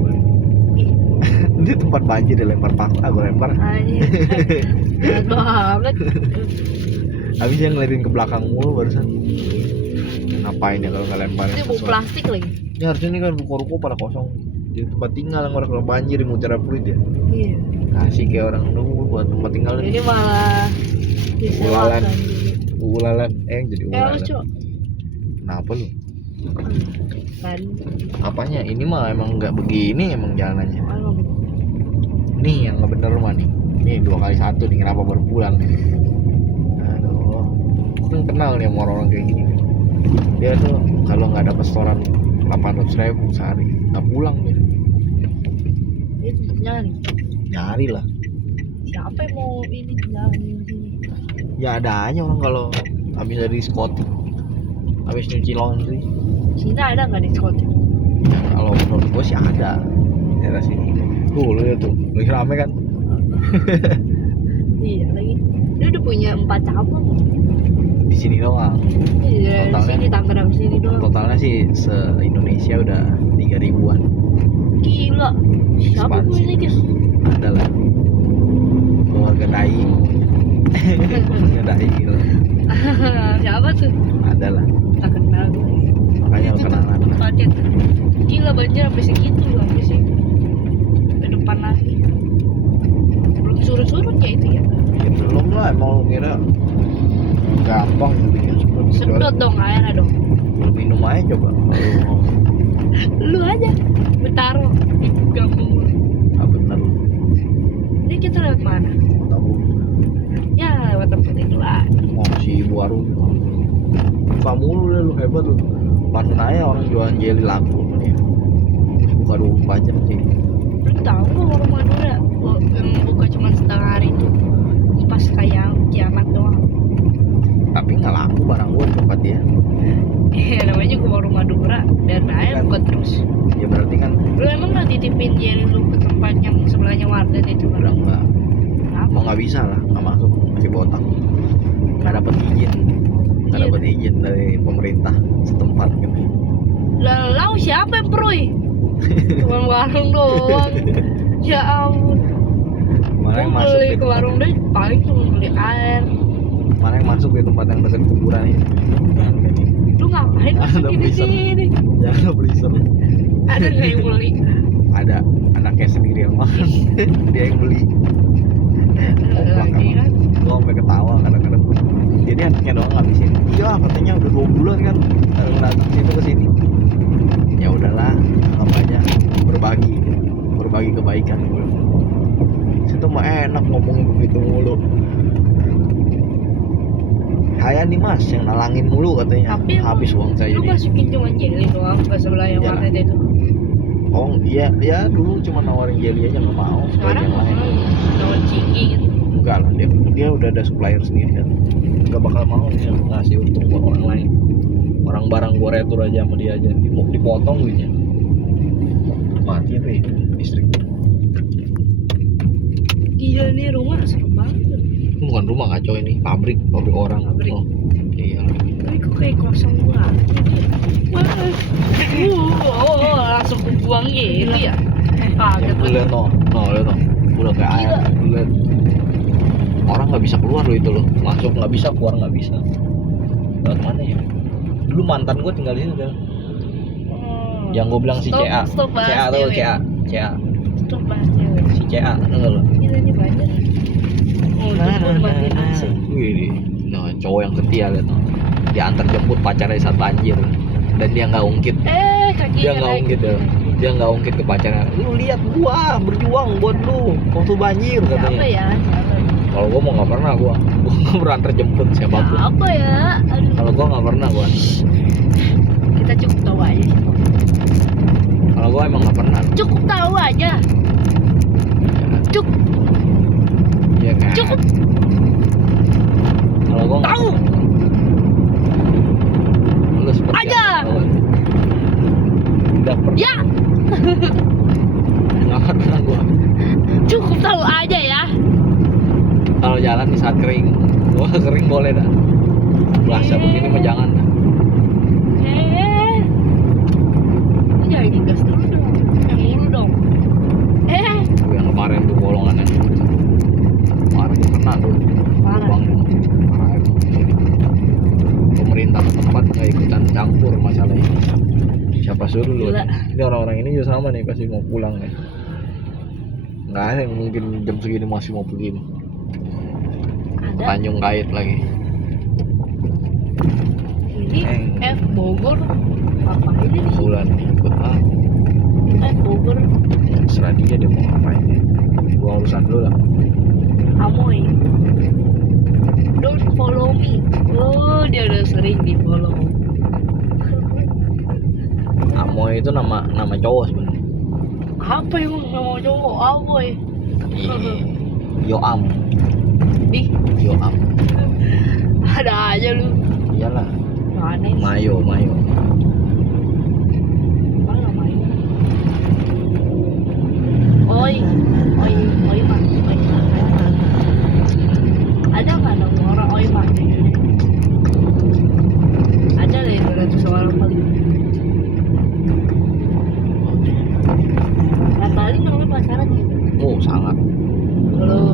Dia tempat banjir dilempar paku, aku lempar. Anjir. Berat banget. Habis dia ngeliatin ke belakang mulu barusan. Ngapain ya kalau nggak lemparin Ini bau sesuatu? plastik lagi. Ini harusnya ini kan ruko-ruko pada kosong. Di tempat tinggal yang orang kalau banjir di Mutiara Pluit ya. Iya. Kasih kayak orang nunggu buat tempat tinggal. Ini malah disewakan. Ulalan, jadi Lu ulalan. Cok. Kenapa lu? Kan. Apanya? Ini mah emang nggak begini emang jalanannya. Emang. Nih yang nggak bener mah nih. Nih 2x1 nih kenapa baru pulang nih? Aduh, aku kan kenal nih sama orang-orang kayak gini. Dia tuh kalau nggak dapat setoran 800.000 sehari nggak pulang dia. Dia tetep nyari. Nyari lah. Siapa yang mau ini nyari di sini? Ya ada aja orang kalau habis dari Scotty, habis nyuci laundry. Sini ada nggak di Scott? Kalau menurut gue sih ada daerah sini. Tuh lu lihat tuh, lagi rame kan? Iya lagi. Dia udah punya 4 cabang. Di sini doang. Iya, di Totalnya? sini Tangerang sini doang. Totalnya sih se Indonesia udah 3.000-an. Gila. Siapa Ekspansi. punya guys? Ada lah. Keluarga Dai. Keluarga Dai gitu. Siapa tuh? Ada lah. Tak kenal. Makanya Itu tuh kenalan. kaget. Gila banjir sampai segitu loh, sampai sih. Ke depan lagi. Belum surut-surut ya itu ya. Ya belum lah, emang lu kira gampang bikin seperti Sedot dong airnya dong. Lu minum aja coba. Lu aja bertaruh di kampung lu. Ah bener lu. Ini kita lewat mana? Tahu. Ya lewat tempat itu lah. Oh si ibu Arum. Buka mulu deh lu hebat lu. Panen aja orang jualan jelly laku ya. Buka 24 jam sih. Lu tahu nggak warung Madura? Oh, yang buka cuma setengah hari itu pas kayak kiamat doang. Tapi nggak laku barang gua di tempat dia. Iya namanya juga warung Madura dan air buka terus. Ya berarti kan Lu emang nggak titipin jelly lu ke tempat yang sebelahnya warden itu? udah nggak, Kenapa? mau nggak bisa lah, nggak masuk, masih botak, nggak dapat izin, nggak Iya. dapat izin dari pemerintah setempat gitu. Lalu siapa yang perui? Cuma warung doang. Ya ampun. Mana yang Gua masuk beli di ke tempat, warung deh paling cuma beli air. mana yang masuk di tempat yang dekat kuburan ini? Jangan gini, Lu ngapain Ada masuk di freezer. sini? jangan beli seru. Ada nggak yang beli? Ada anaknya sendiri yang makan, dia yang beli. Komplak Lagi kan. Gua sampai ketawa kadang-kadang. Jadi anaknya doang ngabisin. Iya katanya udah 2 bulan kan kadang datang situ ke sini. Ya udahlah, apa aja berbagi kebaikan gue. Situ mah enak ngomong begitu mulu. Kayak nih mas yang nalangin mulu katanya. Tapi emang Habis uang saya Lu jadi. masukin cuma jelly doang ke sebelah yang Iya. warnet itu. Oh iya, ya dulu cuma nawarin jelly aja nggak mau. Sekarang yang lain. lawan ciki gitu. Enggak lah, dia udah ada supplier sendiri kan. Gak bakal mau dia ngasih untung buat orang lain. Orang barang gua retur aja sama dia aja dipotong duitnya. Mati apa ya istri? Gila nih rumah serem banget. Bukan rumah kacau ini, pabrik orang. Pabrik. Oh, iya. Tapi kok kayak kosong banget. Wah, langsung kebuang gitu ya. Kaget Lu lihat no, lihat no. Udah kayak air. Gila. Lu lihat. Orang nggak bisa keluar loh itu loh. Masuk nggak bisa, keluar nggak bisa. Lewat mana ya? Dulu mantan gua tinggal di situ kan. Yang gua bilang si CA. Stop bahas CA tuh cewek. CA. Stop bahas cewek. Si CA, enggak lo? Gila nih banyak. Oh, itu pun matiin AC. Wih, nah cowok yang setia lihat no. Diantar jemput pacarnya saat banjir dan dia nggak ungkit. Kakinya Dia nggak naik. ungkit ya. Dia nggak ungkit ke pacarnya. Lu lihat gua berjuang buat lu waktu banjir Siapa katanya. ya? Siapa? Kalau gua mau nggak pernah gua nggak pernah antar jemput siapapun. Siapa ya? Aduh. Kalau gua nggak pernah gua. Kita cukup tahu aja. Kalau gua emang nggak pernah. Cukup tahu aja. Cukup. Iya kan. Cukup Kalau gua nggak tahu. pernah. Lu seperti Aja. apa? Tidak pernah. Ya, Nggak pernah gua. cukup tahu aja ya. Kalau jalan di saat kering, wah kering boleh dah. Basah begini mah jangan dah. Jangan digas dulu dong. Yang mulu dong. Yang kemarin tuh bolongan yang kemarin tuh kena tuh. Parah. Lubang parah. Pemerintah setempat nggak ikutan campur masalah ini. Siapa suruh lu? Gila. Ini orang-orang ini juga sama nih pasti mau pulang nih. Nggak ada yang mungkin jam segini masih mau begini. Ada. Tanjung Kait lagi. Ini F Bogor. Apa ini di sini? Bulan ikut F Bogor. ya, serah dia mau ngapain ya. Gua urusan dulu lah. Amoy. Don't follow me. Oh, dia udah sering di follow. Amoy itu nama cowok sebenarnya. Apa yang mau cowok? Amoy. Yoam. Ih, Yoam. ada aja lu. Iyalah. Aneh. Mayo. Mana main? Oi, Mas. Ada nggak nama orang Oi Mas? Ada deh 200 orang paling. Nah paling namanya pasaran gitu. Oh sangat. Kalau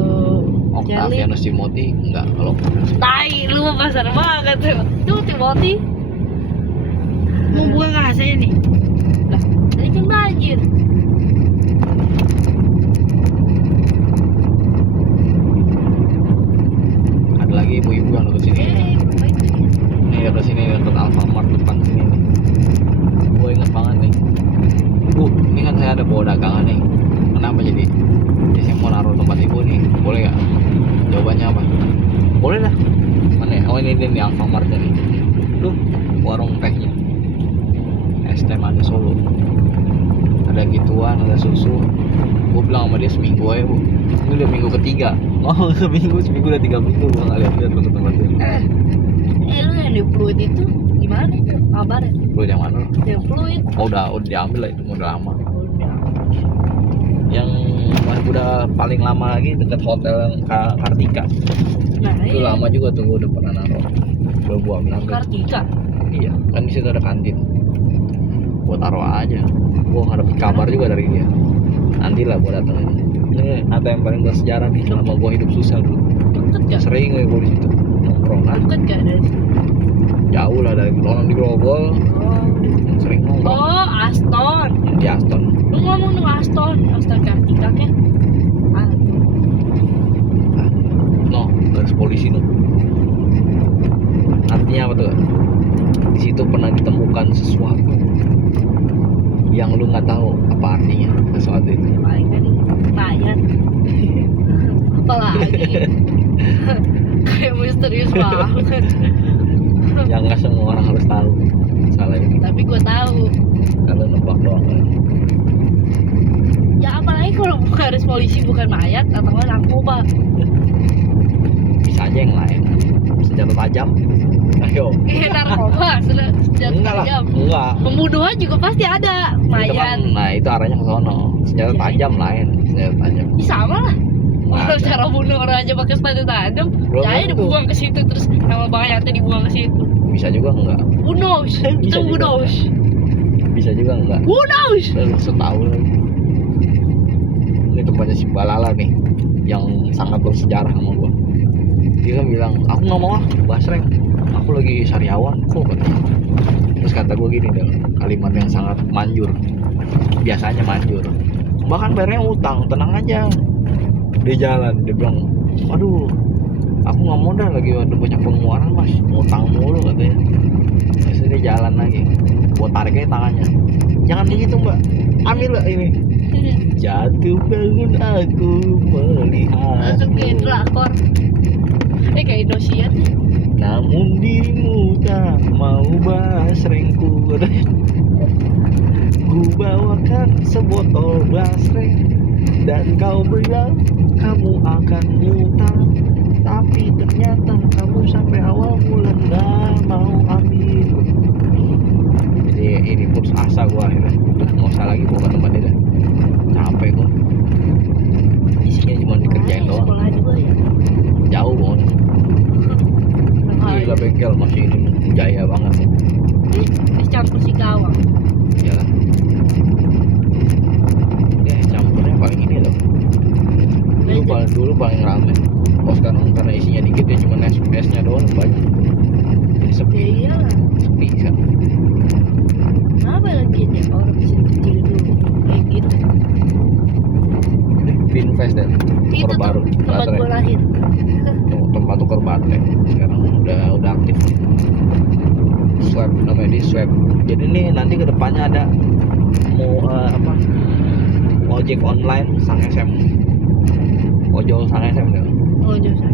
Octavianus Timothy enggak kalau Tai, lu mah pasar banget tuh Timothy. Mau buka nggak saya nih? Lah, tadi kan banjir. ada lagi ibu-ibu yang deket sini. Baik. Ini deket sini deket Alfamart depan sini nih. Gue inget banget nih. Bu, ini kan saya ada bawa dagangan nih. Kenapa jadi? Ya, saya mau naruh tempat ibu nih. Boleh nggak? Jawabannya apa? Boleh lah. Mana ya? Oh ini di Alfamart nih. Tuh warung tehnya. Es teh manis Solo. ada gituan, ada susu. Gue bilang sama dia seminggu aja bu, ini udah minggu ketiga. Oh seminggu udah 3 minggu gue nggak lihat lu ke tempat itu. Lu yang di fluid itu gimana itu kabarnya? Lu yang mana? Yang fluid Oh udah diambil lah itu, udah lama. Yang udah paling lama lagi dekat hotel yang Kartika. nah Itu iya lama juga tuh gue udah pernah naruh. Gua ambil. Kartika. Iya, kan di situ ada kantin. Gua taruh aja. Gua nggak dapet kabar juga dari dia. Nanti lah gua datengin. Ini ATM paling bersejarah nih selama gua hidup susah dulu. Deket gak? Sering gue di situ nongkrong kan. Deket gak dari situ? Jauh lah dari orang di Grogol. Sering nongkrong Oh Aston. di Aston. Lu ngomong dong Aston Kartika kan? Ah, No, garis polisi no. Artinya apa tuh? Di situ pernah ditemukan sesuatu yang lu nggak tahu apa artinya sesuatu itu. paling kan mayat. Apalagi kayak misterius banget. Yang nggak semua orang harus tahu salah ini. Tapi gue tahu. Kalau nebak doang kan. Ya apalagi kalau garis polisi bukan mayat atau nggak narkoba. Bisa aja yang lain. Senjata tajam. Ayo. Iya narkoba sudah senjata Enggak lah. tajam. Enggak. Pembunuhan juga pasti ada Itu mayat. kan, nah itu arahnya ke sono. Senjata Iya. tajam lain. Senjata tajam. Ih, sama lah. Nggak Kalau ada. cara bunuh orang aja pakai senjata tajam, Belum ya tentu. dibuang ke situ terus sama mayatnya dibuang ke situ. Bisa juga enggak. Who knows? Bisa Itu who juga. knows? Bisa juga enggak. Who knows? Lalu setahu lagi. Ini tempatnya si Balala nih, yang sangat bersejarah sama gua. Dia kan bilang, aku nggak mau ah basreng, aku lagi sariawan kok katanya. Terus kata gua gini deh, kalimat yang sangat manjur, biasanya manjur. Bahkan bayarnya utang, tenang aja. Dia jalan, dia bilang, aduh, aku nggak mau dah lagi ada banyak pengeluaran mas, utang mulu katanya. Terus dia jalan lagi, gua tarik aja tangannya, jangan begitu mbak, ambil lah ini. Jatuh bangun aku melihat. Langsung kayak drakor. Kayak Indosiar. Namun dirimu tak mau basrengku. Ku bawakan sebotol basreng dan kau bilang kamu akan ngutang, tapi ternyata kamu sampai awal bulan gak mau ambil. Jadi ini putus asa gua akhirnya. Udah nggak usah lagi gua ke tempat dia dah. Capek gua. Isinya cuma dikerjain doang. Sekolah juga ya. Jauh banget. Gila bengkel masih ini jaya banget sih. Campur si gawang. Iyalah. Ya campurnya paling ini loh. Dulu paling rame. Oh sekarang karena isinya dikit ya cuma esnya doang banyak. Jadi Ya sepi. iyalah. Sepi kan. Kenapa lagi ya orang bisa kecil dulu kayak gitu? Finfest dan Itu tukar baru. tuh tempat gue lahir. Tempat tukar baterai. Sekarang udah aktif. Swab namanya di swab. Jadi nih nanti kedepannya ada mau apa? Ojek online sang SM. Ojol sang SM deh. Oh jauh saya.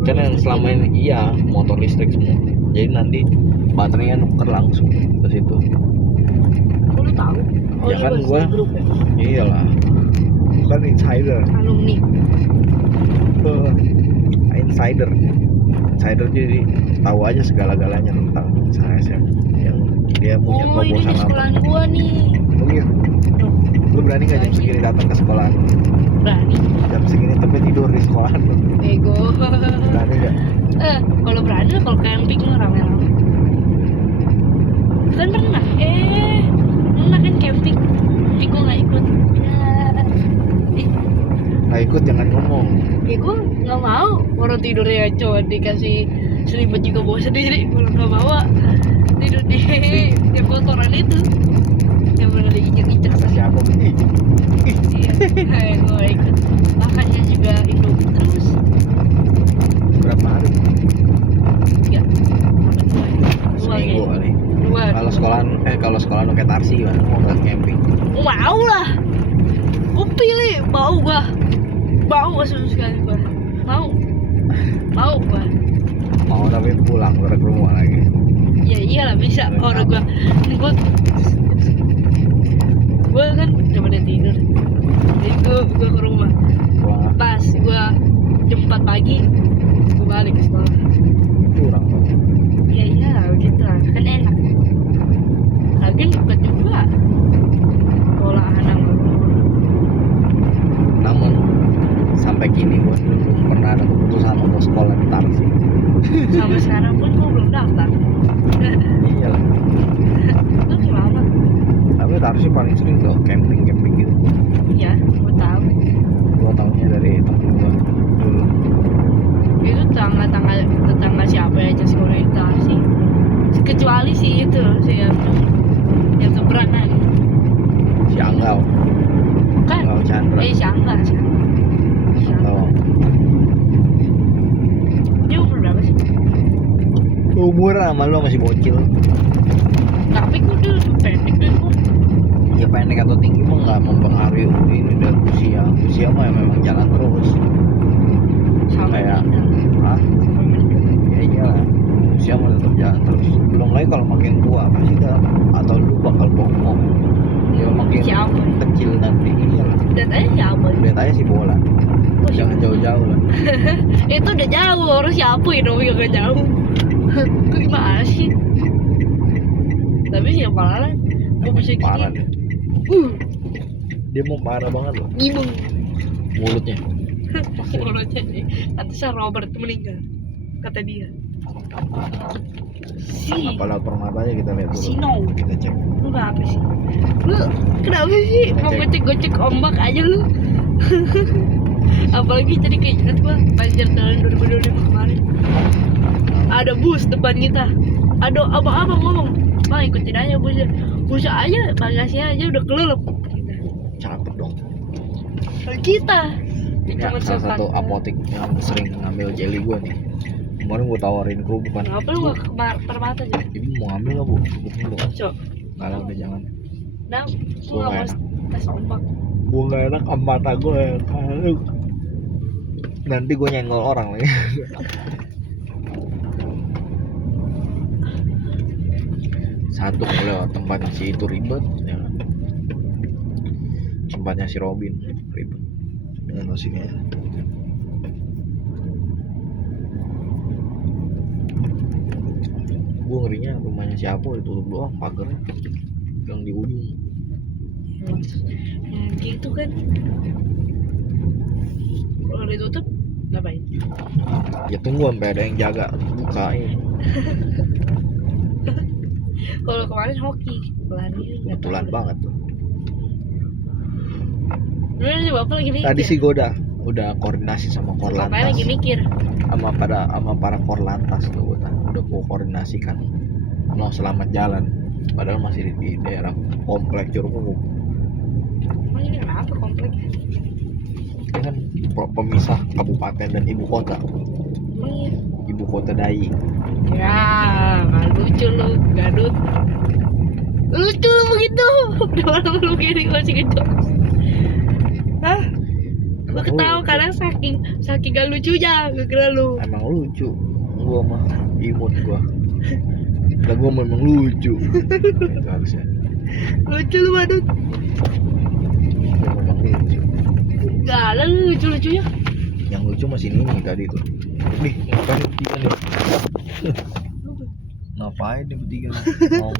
Kan yang selama ini iya motor listrik semua. Jadi nanti baterainya nuker langsung ke situ. Oh, lu tahu? Oh, Ya kan iya, gua. grup ya? Iyalah. Bukan insider. Alumni. Insider. Insider jadi tahu aja segala-galanya tentang sang SM yang dia punya Oh ini di terobosan apa. sekolahan gua nih. Oh iya. Lu berani nggak jam segini datang ke sekolahan? Berani. Jam segini tapi tidur di sekolahan lu. Ego. Berani nggak? Kalau berani kalau camping mah rame-rame. Kan pernah kan camping. Tapi gua nggak ikut. Nggak ikut jangan ngomong. Ya gue nggak mau. Orang tidurnya cuma dikasih selimut juga bawa sendiri. Kalau nggak bawa tidur di kotoran itu. Yang mana diinjek-injek Kata siapa? Ih, Iya, gue ikut. Makannya juga Indomie terus. berapa hari? Ya, dua Seminggu ya. kali. Dua. Kalau sekolah lu kayak Tarsi gimana? Mau nggak camping? Mau lah. Gue pilih, mau gua. Mau gua sama sekali gua. Mau gua. Mau tapi pulang ke rumah lagi. Ya iyalah bisa. Orang gua gue kan udah pada tidur, jadi gue ke rumah. Pulang Pas gue jam 4 pagi gue balik ke sekolah. curang. Iya begitu lah, kan enak. Lagi dekat juga sekolah anak gue. Namun sampai kini gue belum pernah ada keputusan untuk sekolah di Tarsi. Sampai sekarang pun gue belum daftar. Iya lah. Lu gimana? Tapi Tarsi paling sering tuh camping gitu. Iya, gue tahu. Gue tahunya dari temen gue dulu. Itu tetangga siapa aja sekolah itu sih, kecuali sih itu sih yang keberatan Si Anggau. kan. Anggau Chandra. Siangga Anggau. dia umur berapa sih? Umuran sama lu masih bocil. Tapi gue udah pendek deh gue. Ya pendek atau tinggi mah nggak mempengaruhi ini dari usia. Usia mah ya memang jalan terus. Sampai Kayak- meninggal. Hah? Sampai meninggal. Ya iyalah. Usia mah tetap jalan terus. Belum lagi kalau makin tua pasti atau lu bakal bongkok. Ya makin Siapa? kecil nanti. Iyalah. Datanya siapa? Lihat aja si bola. Oh, Jangan jauh-jauh lah. itu udah jauh, orang siapa ya dong yang gak jauh. Gue gimana sih? Tapi siapa lah gue bisa Parah gini. deh. Dia mau parah banget loh. Gimeng. Mulutnya. Mulutnya nih. Pantesan Robert meninggal, kata dia. Si Apa lapar matanya kita lihat dulu. Sino. Kita cek. Lu apa sih? Lu kenapa sih mau gocek-gocek ombak aja lu? Apalagi jadi keinget gua banjir tahun 2025 kemarin. Ada bus depan kita. Ada abang-abang ngomong, "Bang, ikutin aja busnya." Busnya aja, bagasinya aja udah kelelep. Cakep dong. Kita. Ini Cuma salah satu sepan. apotek yang sering ngambil jelly gua nih. Kemarin gua tawarin gua bukan. Kenapa lu gak ke permata aja? Ibu mau ngambil nggak bu? Cukupnya bu. Cok. Nggak lah udah jangan. Nah, Gua gua nggak gak mau tes ombak. Gua nggak enak sama mata gua ya. Nanti gua nyenggol orang lagi. Satu lewat tempatnya si itu ribet ya. Tempatnya si Robin ribet dengan mesinnya. Gue ngerinya rumahnya siapa ditutup doang pagarnya yang di ujung. Gitu kan. Kalau ditutup ngapain? Ya tunggu sampai ada yang jaga bukain. Kalau kemarin hoki lari Kebetulan banget tuh. Bener sih bapak lagi mikir. Tadi sih gue udah koordinasi sama Bapaknya Korlantas lagi mikir. sama para Korlantas tuh udah gue koordinasikan mau selamat jalan padahal masih di daerah komplek Curug Ungu. Emang ini kenapa komplek? Ini kan pemisah kabupaten dan ibu kota. Emang iya? Ibu kota Dai. Ya, nggak lucu lu, gadut. Lucu lu begitu. Udah malam lu begini masih gitu. Hah? Lu Emang ketawa lucu. kadang saking gak lucunya, gara lu. Emang lucu. Gua mah imut gua. Lah gua memang lucu. Itu harusnya. Lucu lu badut. Gua memang lucu. Gak ada lu lucu-lucunya. Yang lucu masih ini tadi tuh. Nih, ngapain bertiga nih? Ngapain nih bertiga nih? Ngomong.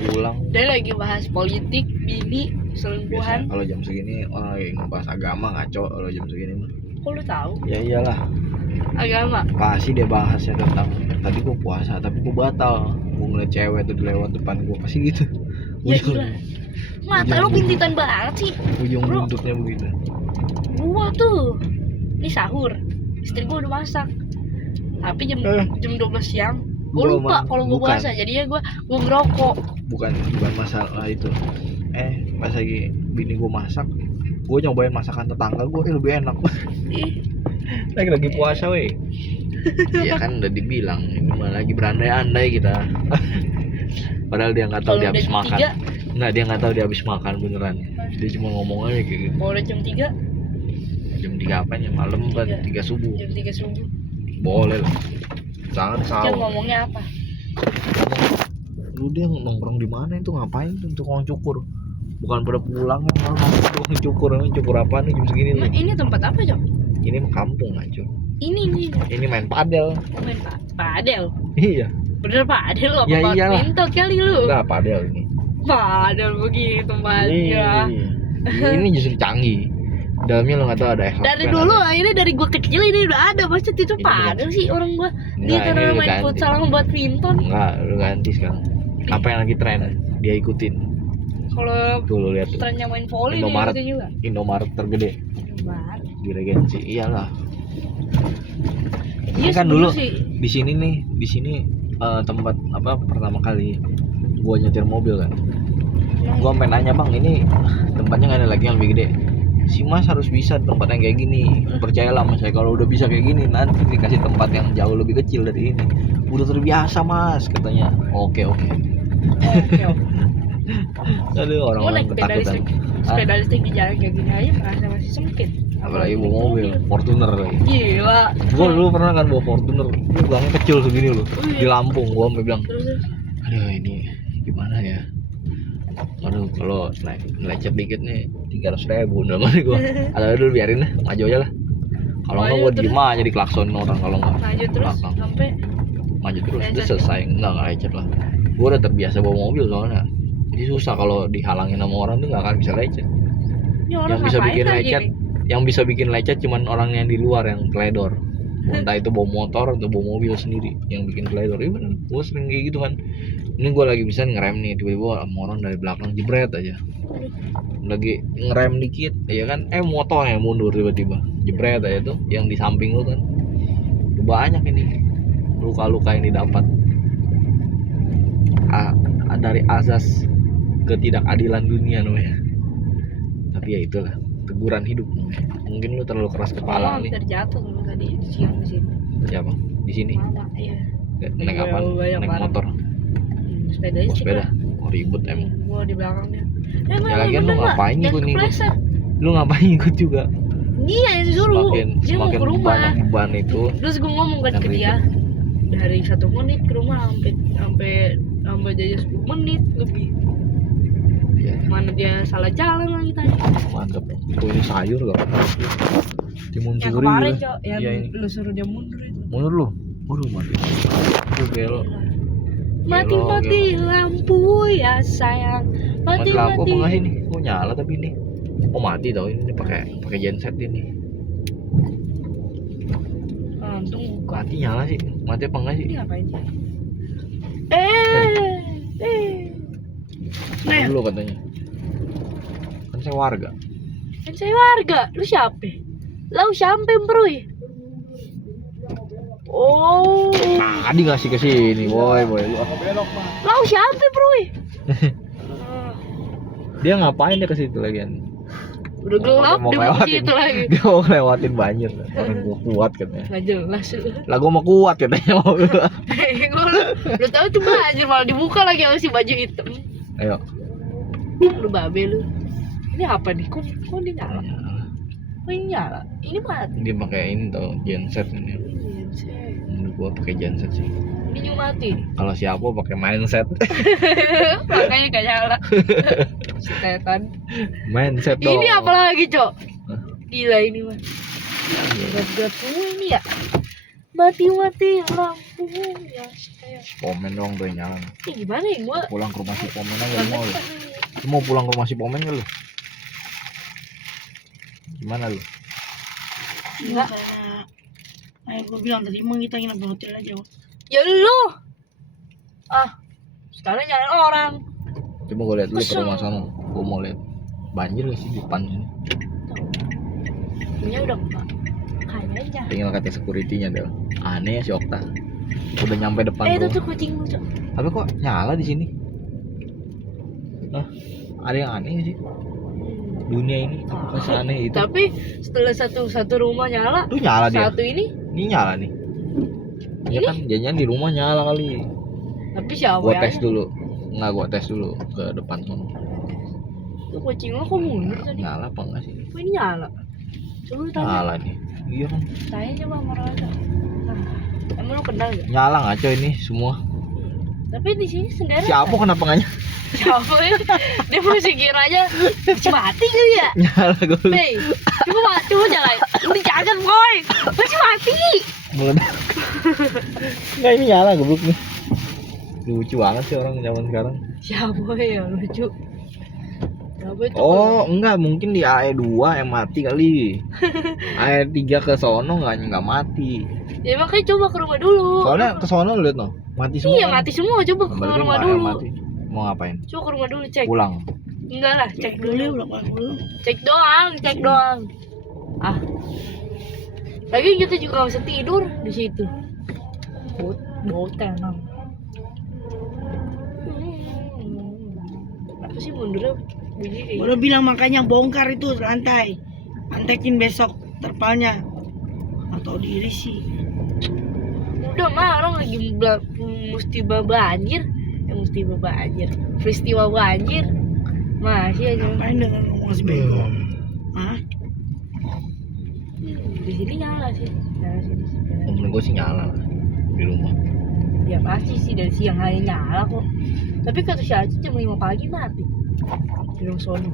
Pulang. Dia lagi bahas politik, bini, Biasa selingkuhan. kalau jam segini orang lagi ngebahas agama ngaco kalau jam segini mah. Kok lu tahu? Ya iyalah. Agama. Pasti dia bahasnya tentang tadi gua puasa tapi gua batal. Gua ngeliat cewek tuh lewat depan gua pasti gitu. Ya gila. Mata lu bintitan banget sih. Ujung Bro. buntutnya begitu. Gua tuh ini sahur, istri gua udah masak, tapi jam 12 siang gua Gua lupa emang kalau gua bukan. puasa, jadinya gua ngerokok. Bukan masalah itu. Pas lagi bini gua masak, gua nyobain masakan tetangga gua lebih enak. Ih, lagi puasa weh. Iya kan udah dibilang ini mah lagi berandai-andai kita. Padahal dia nggak tahu kalau dia udah habis jam makan. 3, Nah dia nggak tahu dia habis makan beneran. Dia cuma ngomong aja kayak gitu. kalau udah jam 3, Jam 3 apanya? Malam kan 3 subuh. jam 3 subuh. Boleh lah. Jangan Jam sahur. ngomongnya apa? Dulu dia nongkrong di mana itu, ngapain tuh tukang cukur? Bukan pada pulang kan, malah nongkrong tukang cukur. Emang cukur apaan nih jam segini Emang nih? ini tempat apa, Cok? Ini mah kampung aja. Ini Ini main padel. main padel. Iya. Bener padel apa Ya iyalah. badminton kali lu? Enggak padel ini. Padel begitu tempatnya. Ini justru canggih. Dalamnya lo nggak tahu ada ekor. Dari dulu ini dari gua kecil ini udah ada, maksud itu Ini padel sih orang gua. Enggak, Dia ini karena udah main ganti. futsal sama badminton. Enggak, lu ganti sekarang. Apa yang lagi tren? Dia ikutin. Kalau Tuh lu lihat tuh. trennya main volley dia Indomaret. ikutin juga. Indomaret tergede Indomaret. di Regensi. Iyalah. Iya Ini kan sebenarnya dulu sih. di sini nih, di sini tempat apa pertama kali gua nyetir mobil kan. Gua sampai nanya, "Bang, ini tempatnya nggak ada lagi yang lebih gede?" Si Mas harus bisa tempat yang kayak gini. Percayalah sama saya, kalau udah bisa kayak gini nanti dikasih tempat yang jauh lebih kecil dari ini. Udah terbiasa Mas, katanya. Oke. Oke. Aduh, Mau orang-orang naik sepeda ketakutan. listrik, sepeda listrik di jalan kayak gini aja merasa masih sempit. Apalagi bawa mobil Fortuner lagi. Gila. Gua dulu pernah kan bawa Fortuner, ini gangnya kecil segini loh. Di Lampung gua sampai bilang, Terus aduh ini gimana ya? Aduh kalau naik lecet dikit nih 300.000 udah mana gua. Ada dulu biarin lah, maju aja lah. Kalau nggak Maju gua terus. diem aja di klaksonin orang, kalau nggak maju terus belakang. sampai Maju terus, Lecet udah ya? selesai. Nggak lecet lah. Gua udah terbiasa bawa mobil soalnya. Jadi susah kalau dihalangin sama orang tuh nggak akan bisa lecet. ini orang Yang bisa ngapain bikin lagi lecet, nih? yang bisa bikin lecet cuman orang yang di luar yang teledor. Entah itu bawa motor atau bawa mobil sendiri yang bikin teledor. Iya bener, gue sering kayak gitu kan. Ini gue lagi bisa ngerem nih, tiba-tiba sama orang dari belakang jebret aja. Lagi ngerem dikit, ya kan? Motor yang mundur tiba-tiba, jebret aja tuh. Yang di samping lu kan. Tuh banyak ini luka-luka yang didapat. Dari azas ketidakadilan dunia namanya. Tapi ya itulah teguran hidup namanya. Mungkin lu terlalu keras kepala Malah nih. hampir jatuh dulu tadi siang di sini. Siapa? Di sini. Malah iya. Naik Iya, apaan? banyak Naik barang. motor. Sepeda Oh, listrik sepeda. lah. Oh, ribet emang. Gua di belakangnya. Ya lagian lu ngapain ikut nih? Kepleset. Lu ngapain ikut juga? Dia yang disuruh. Semakin Dia mau semakin ke rumah. banyak beban itu. Terus gue ngomong kan yang ke dia dari 1 menit ke rumah sampai jadi 10 menit lebih. Ya, Mana dia salah jalan lagi tadi. mantep. Itu ini sayur gak? Timun Yang suri. kemarin gitu. Cok, yang Iya, ini. lu suruh dia mundur itu. Mundur lu. Waduh, mati. Itu belok. Mati-mati lampu ya sayang. Mati lampu apa nggak sih Mati-mati. nih? Oh nyala tapi ini. Oh mati tau ini pakai genset ini. Untung bukan. Mati nyala sih. Mati apa enggak sih? Ini ngapain sih? Nah, Dulu katanya. Kan saya warga. kan saya warga. Lu siapa? Lu siapa bro? Oh, Tadi ngasih ke sini, boy. lu siapa bro? Dia ngapain dia ke situ lagian? Udah gelap Mau dia mau ngelewatin. ke situ lagi. Dia mau lewatin banjir. Orang gua kuat katanya. Nggak jelas lu. Lah gua mau kuat katanya. Lu tahu cuma aja malah dibuka lagi sama si baju hitam. Ayo. Lu babe lu. Ini apa nih? Kok ini nyala? Kok ini nyala? Ini mati. Dia pakai ini tau genset ini. Menurut gua pakai genset sih. Ini juga mati. Kalau siapa pakai mindset. Makanya gak nyala. Si Tetan. Mindset dong. Ini apa lagi, Cok? Hah? Gila ini mah. Berat-berat semua ini ya. Mati-mati lampu ya saya. Pomen dong tuh yang nyala. Ini gimana ya gua? Pulang ke rumah si Pomen aja lu mau lu. Lu mau pulang ke rumah si Pomen gak lu? Gimana lu? Enggak. Ayo gue bilang tadi emang kita nginep di hotel aja. Ya lu. Sekarang nyalain orang. Coba gua lihat dulu ke Kesel. rumah sana. Gua mau lihat banjir gak sih di depan sini. Punya udah enggak. Kayaknya. Tinggal kata security-nya deh. Aneh ya si Okta. Udah nyampe depan Itu rumah. tuh kucing lu, Cok. Tapi kok nyala di sini? Hah? Ada yang aneh nggak sih? Dunia ini apa sih aneh itu? Tapi setelah satu rumah nyala, Tuh nyala dia. satu ini, Ini nyala nih. Ya Ini? kan jangan di rumah nyala kali. tapi siapa Gua yang tes dulu. Enggak, gua tes dulu ke depan sono. Itu kucing lo kok mundur tadi? Nyala apa enggak sih? Kok ini nyala? Coba lu tanya. Nyala nih. Iya kan. Tanya coba sama Raja. Emang lu kenal gak? Nyala ngaco ini semua. Tapi di sini sendiri. Siapa kenapa nggak Siapa ya? Dia masih kiranya masih mati kali ya? nyala gue? Hei, coba jalan. Ini jangan boy, masih mati. Meledak. Nggak, ini nyala goblok nih. Lucu banget sih orang zaman sekarang. Siapa ya lucu? Siapa itu? Oh enggak, mungkin di AE2 yang mati kali. AE3 ke sono nggak mati. Ya makanya coba ke rumah dulu. Soalnya ke sono lihat no, mati semua. Iya kan? mati semua. Coba ke Berarti rumah nggak dulu. mati. Mau ngapain? Coba ke rumah dulu cek. Pulang. Enggak lah, cek Dulu dulu. udah dulu. Cek doang. Ah. Lagi kita juga nggak bisa tidur di situ. Bau tenang. Apa sih mundurnya begini? Udah bilang makanya bongkar itu lantai. Antekin besok terpalnya. Atau diri sih. Udah mah orang lagi musibah banjir. Peristiwa banjir. Masih aja. Ngapain dengan ngomong si bego? Hah? Di sini nyala sih. Menurut gue sih nyala lah di rumah. Ya pasti sih dari siang hari nyala kok. Tapi kata si Aci jam 5 pagi mati. Di rumah sono.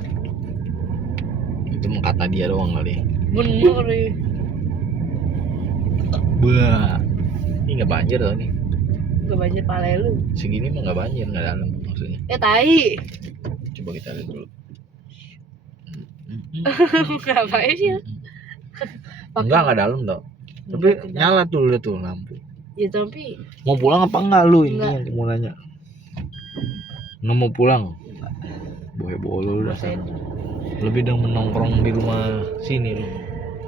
Itu kata dia doang kali. Bener ya. Bah. Ini nggak banjir tau nih. Gak banjir pala lu. Segini mah nggak banjir, nggak dalam maksudnya. Tai. Coba kita lihat dulu. Ngapain sih? Enggak dalam tau. Tapi nyala tuh, lihat tuh lampu. Ya tapi Mau pulang apa enggak lu ini Enggak. yang mau nanya. Nggak mau pulang. Bohe-bohe lu dasar. Lebih dong menongkrong di rumah sini lu.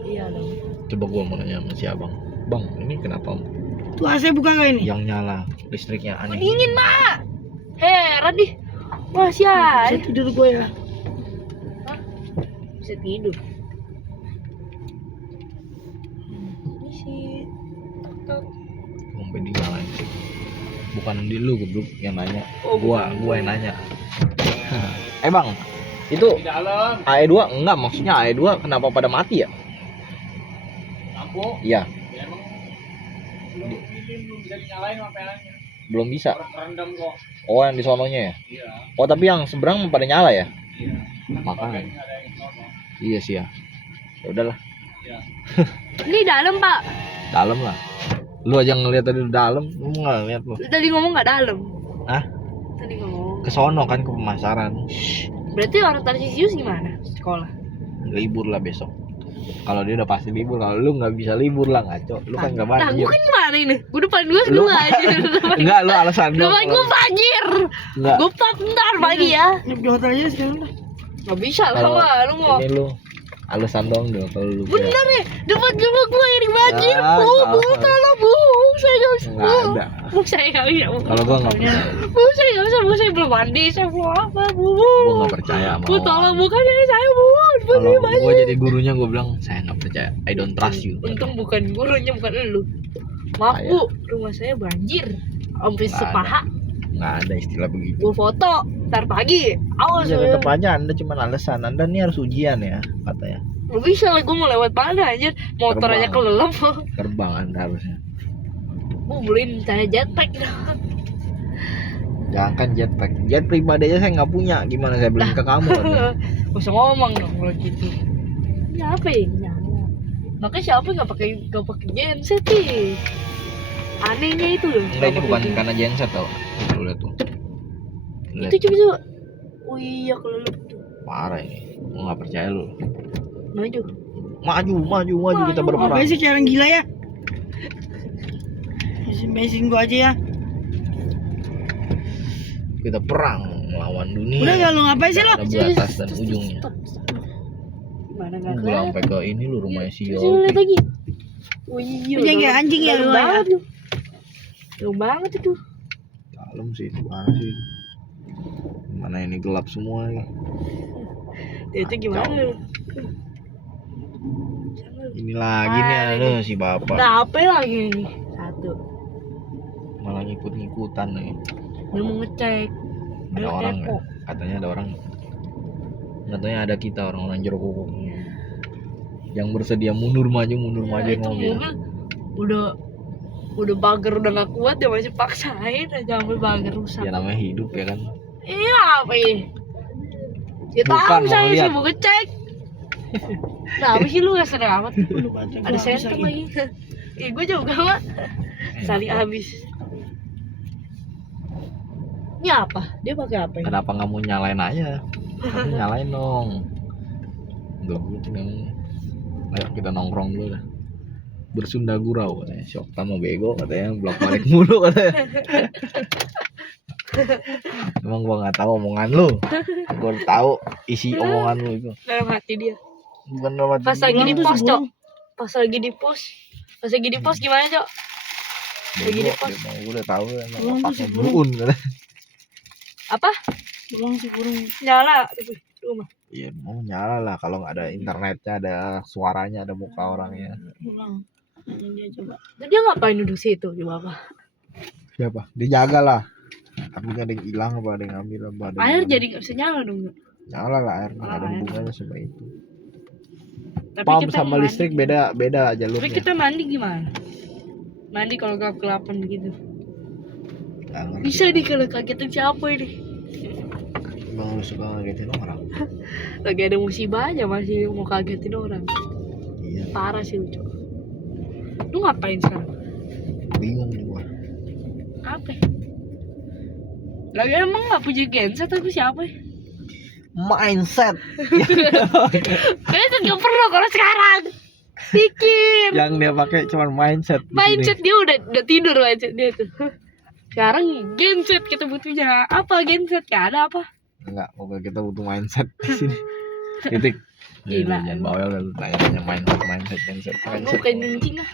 iya dong. Coba gua mau nanya sama si abang. Bang, ini kenapa Tuh AC buka gak ini? yang nyala listriknya aneh? Dingin mak. Heran deh. Masih Saya ada. tidur gue ya. Bisa tidur. Ini sih. Sampai dinyalain sih. Bukan di lu goblok yang nanya. Oh, Gua yang nanya. Bang, itu AE2 enggak, maksudnya AE2 kenapa pada mati ya? Lampu Iya, emang belum bisa dinyalain HP-nya. belum bisa. Rendam kok. Oh, yang di sononya ya? Iya. Oh, tapi yang seberang pada nyala ya? Iya. Makanya. Ada yang sono. Iya sih ya. Ya udahlah, Iya. Ini dalam pak. dalam lah. Lu aja ngeliat tadi di dalam, lu nggak ngeliat lu. Tadi ngomong nggak dalam. Hah? Tadi ngomong. Ke sono kan, ke pemasaran. Berarti orang Tarsius gimana? Sekolah. Libur lah besok. Kalau dia udah pasti libur, kalau lu nggak bisa libur lah, ngaco. Lu kan nggak Nah, banjir. gue kan gimana ini? Gue depan gue Lu dua aja. enggak, lu alasan dong. Depan gue banjir. Enggak. Gue pop ntar pagi ya. Nginep di hotel aja sekarang dah. Gak bisa lah, Kalau Wak. Lu mau. ini lu alasan dong kalau lu. Bener nih, depan rumah gue ini banjir. Ah, Bu, nggak tolong bu. Saya gak bisa. Nggak ada. Bu, saya gak bisa. Bu. Kalau gua nggak percaya, Bu, saya gak bisa. Bu, saya belum mandi. Saya belum apa, Bu. gua nggak percaya sama Bu, orang. tolong bukan saya, Bu. Bu, Kalau saya gua banjir. jadi gurunya gua bilang saya nggak percaya. I don't trust you. Untung bukan gurunya, bukan lu. Maaf, Saya. Bu. Rumah saya banjir. Sampai Nggak sepaha. Nggak ada istilah begitu. Gue foto. Ntar pagi. Awas Ya ya. tetap aja Anda cuma alasan. Anda nih harus ujian ya katanya. Gak bisa lah, gue mau lewat mana anjir. Motor aja Terbang. kelelep. Terbang Anda harusnya. Gue beliin saya jetpack dong. Jangan kan jetpack. Jet pribadi aja saya nggak punya. Gimana saya beliin ke kamu? Anda? Gak usah ngomong dong kalau gitu. Ini apa ya? Nyala. Makanya siapa gak pakai genset sih? Anehnya itu loh. Enggak, ini Nggak bukan pakai karena genset tau. Lu lihat tuh. genset. Itu coba. Oh iya kelelep tuh. Parah ini. Gua nggak percaya lu. Maju. Maju kita berperang. Apa sih kayak orang gila ya? Bensin gua aja ya. Kita perang melawan dunia. Udah gak lu ngapain sih lo? Ada batas dan ujungnya. Gimana gak Gua sampai ke ini lu rumahnya si Coba lihat Yopi. lagi. Oh iya. Lu jangan kayak anjing ya, dalam lu ya. banget lu. Dalam banget itu. Dalam sih itu mana sih? Mana ini gelap semua ya. Ya itu gimana lu? Ini lagi nih ada si bapak Nah, apa lagi nih? Satu. malah ngikut-ngikutan nih. Dia mau ngecek. Ada Dia orang kepo. ya? Katanya ada orang. Katanya ada kita orang-orang jeruk kuku yang bersedia mundur maju Ya, itu mobil. mobil udah Udah bager udah gak kuat dia masih paksain aja ambil bager rusak. Ya namanya hidup ya kan. Iya apa ini? Ya Bukan, tahu mau saya sih lihat. mau ngecek. Nah, apa sih lu gak seneng amat? Aduh, baterai Ada gua habis sentem lagi. lagi. Gue juga mah. Sali habis. Ini apa? Dia pakai apa ini? Kenapa nggak mau nyalain aja? Kamu nyalain dong. Belum gitu namanya. Ayo kita nongkrong dulu dah. Bersunda gurau katanya. Syokta mau bego katanya. Blok balik mulu katanya. Emang gua nggak tahu omongan lu. Gua tahu isi omongan lu itu. Dalam hati dia. Bukan lewat Pas lagi di Pulang tuh pos, Cok. sebelum. Pas lagi di pos. Pas lagi di pos gimana, Cok? Lagi di pos. Gua udah tahu kan. Pulang tuh Otaknya sebelum. berun katanya. Apa? Pulang sih kurang. Nyala tapi rumah. Iya mau nyala lah kalau nggak ada internetnya, ada suaranya, ada muka orangnya. Pulang. Tanya dia coba. Terus dia ngapain duduk situ coba apa? Siapa? Dijaga lah. Tapi ada yang hilang apa ada yang ngambil apa ada yang Air mana. jadi nggak bisa nyala dong. Cok. Nyala lah air, nggak ada Air. hubungannya sama itu. Tapi Pump kita sama mandi listrik gimana? beda Tapi jalurnya. kita mandi gimana? Mandi kalau gelap-gelapan begitu. Nggak ngerti. Bisa nih kalau kagetin siapa ini? Emang lu suka ngagetin orang? Lagi ada musibah aja masih mau kagetin orang. Iya, Parah sih lu, Cok. Lu ngapain sekarang? bingung nih gua. Apa? Lagi emang nggak punya genset tapi siapa ya? Mindset Kayaknya tuh nggak perlu kalau sekarang. Pikir. yang dia pakai cuma mindset. di sini. Mindset dia udah tidur mindset dia tuh. Sekarang genset kita butuhnya. Apa genset? Gak ada apa? Enggak, pokoknya kita butuh mindset di sini. Titik. Gila. Jangan bawel lu tanya mindset. Aku kayak anjing ah.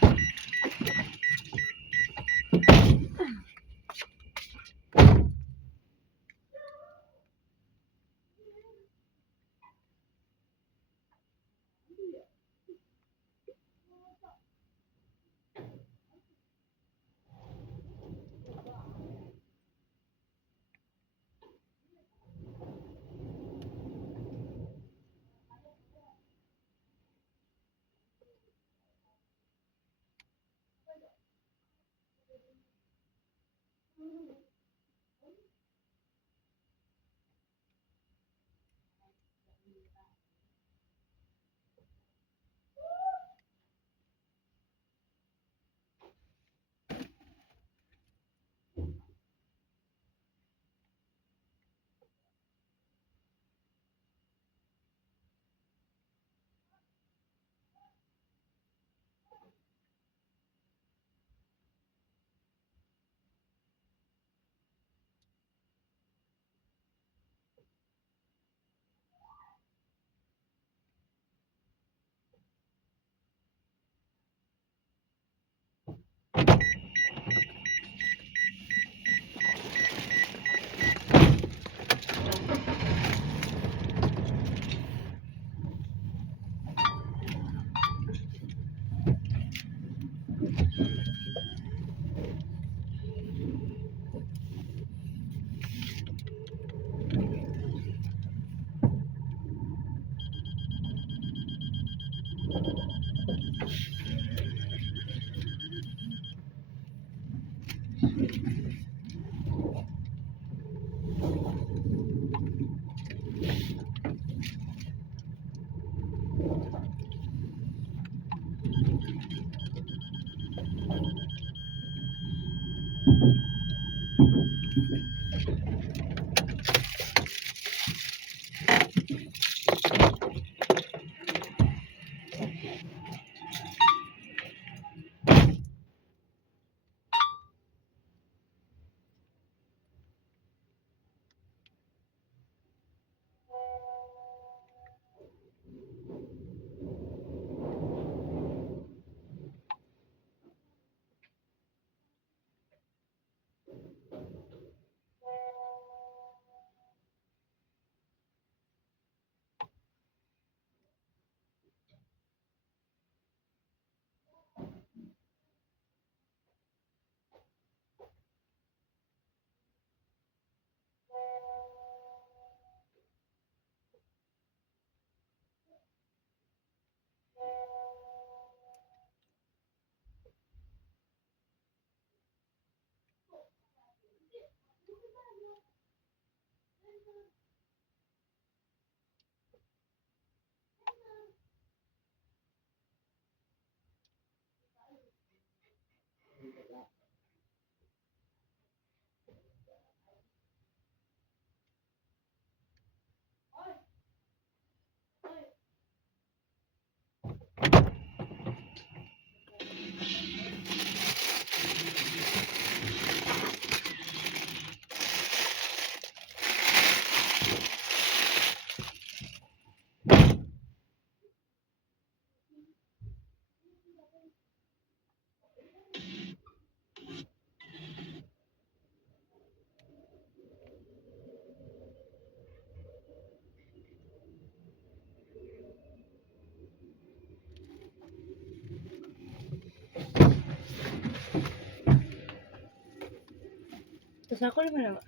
Aku di mana, Pak?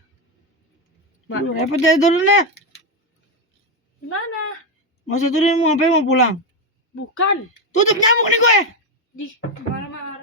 Mak. Lu repot jadi turun dah. Di mana? Nggak usah turun, mau ngapain, mau pulang? Bukan. Tutup nyamuk nih gue. Di marah-marah.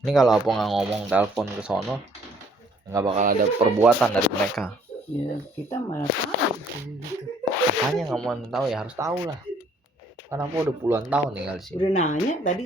Ini kalau apa nggak ngomong telepon ke sono, nggak bakal ada perbuatan dari mereka. Ya, kita mana tahu. Makanya nggak mau tahu ya harus tahu lah. Karena aku udah puluhan tahun tinggal di sini. Udah nanya tadi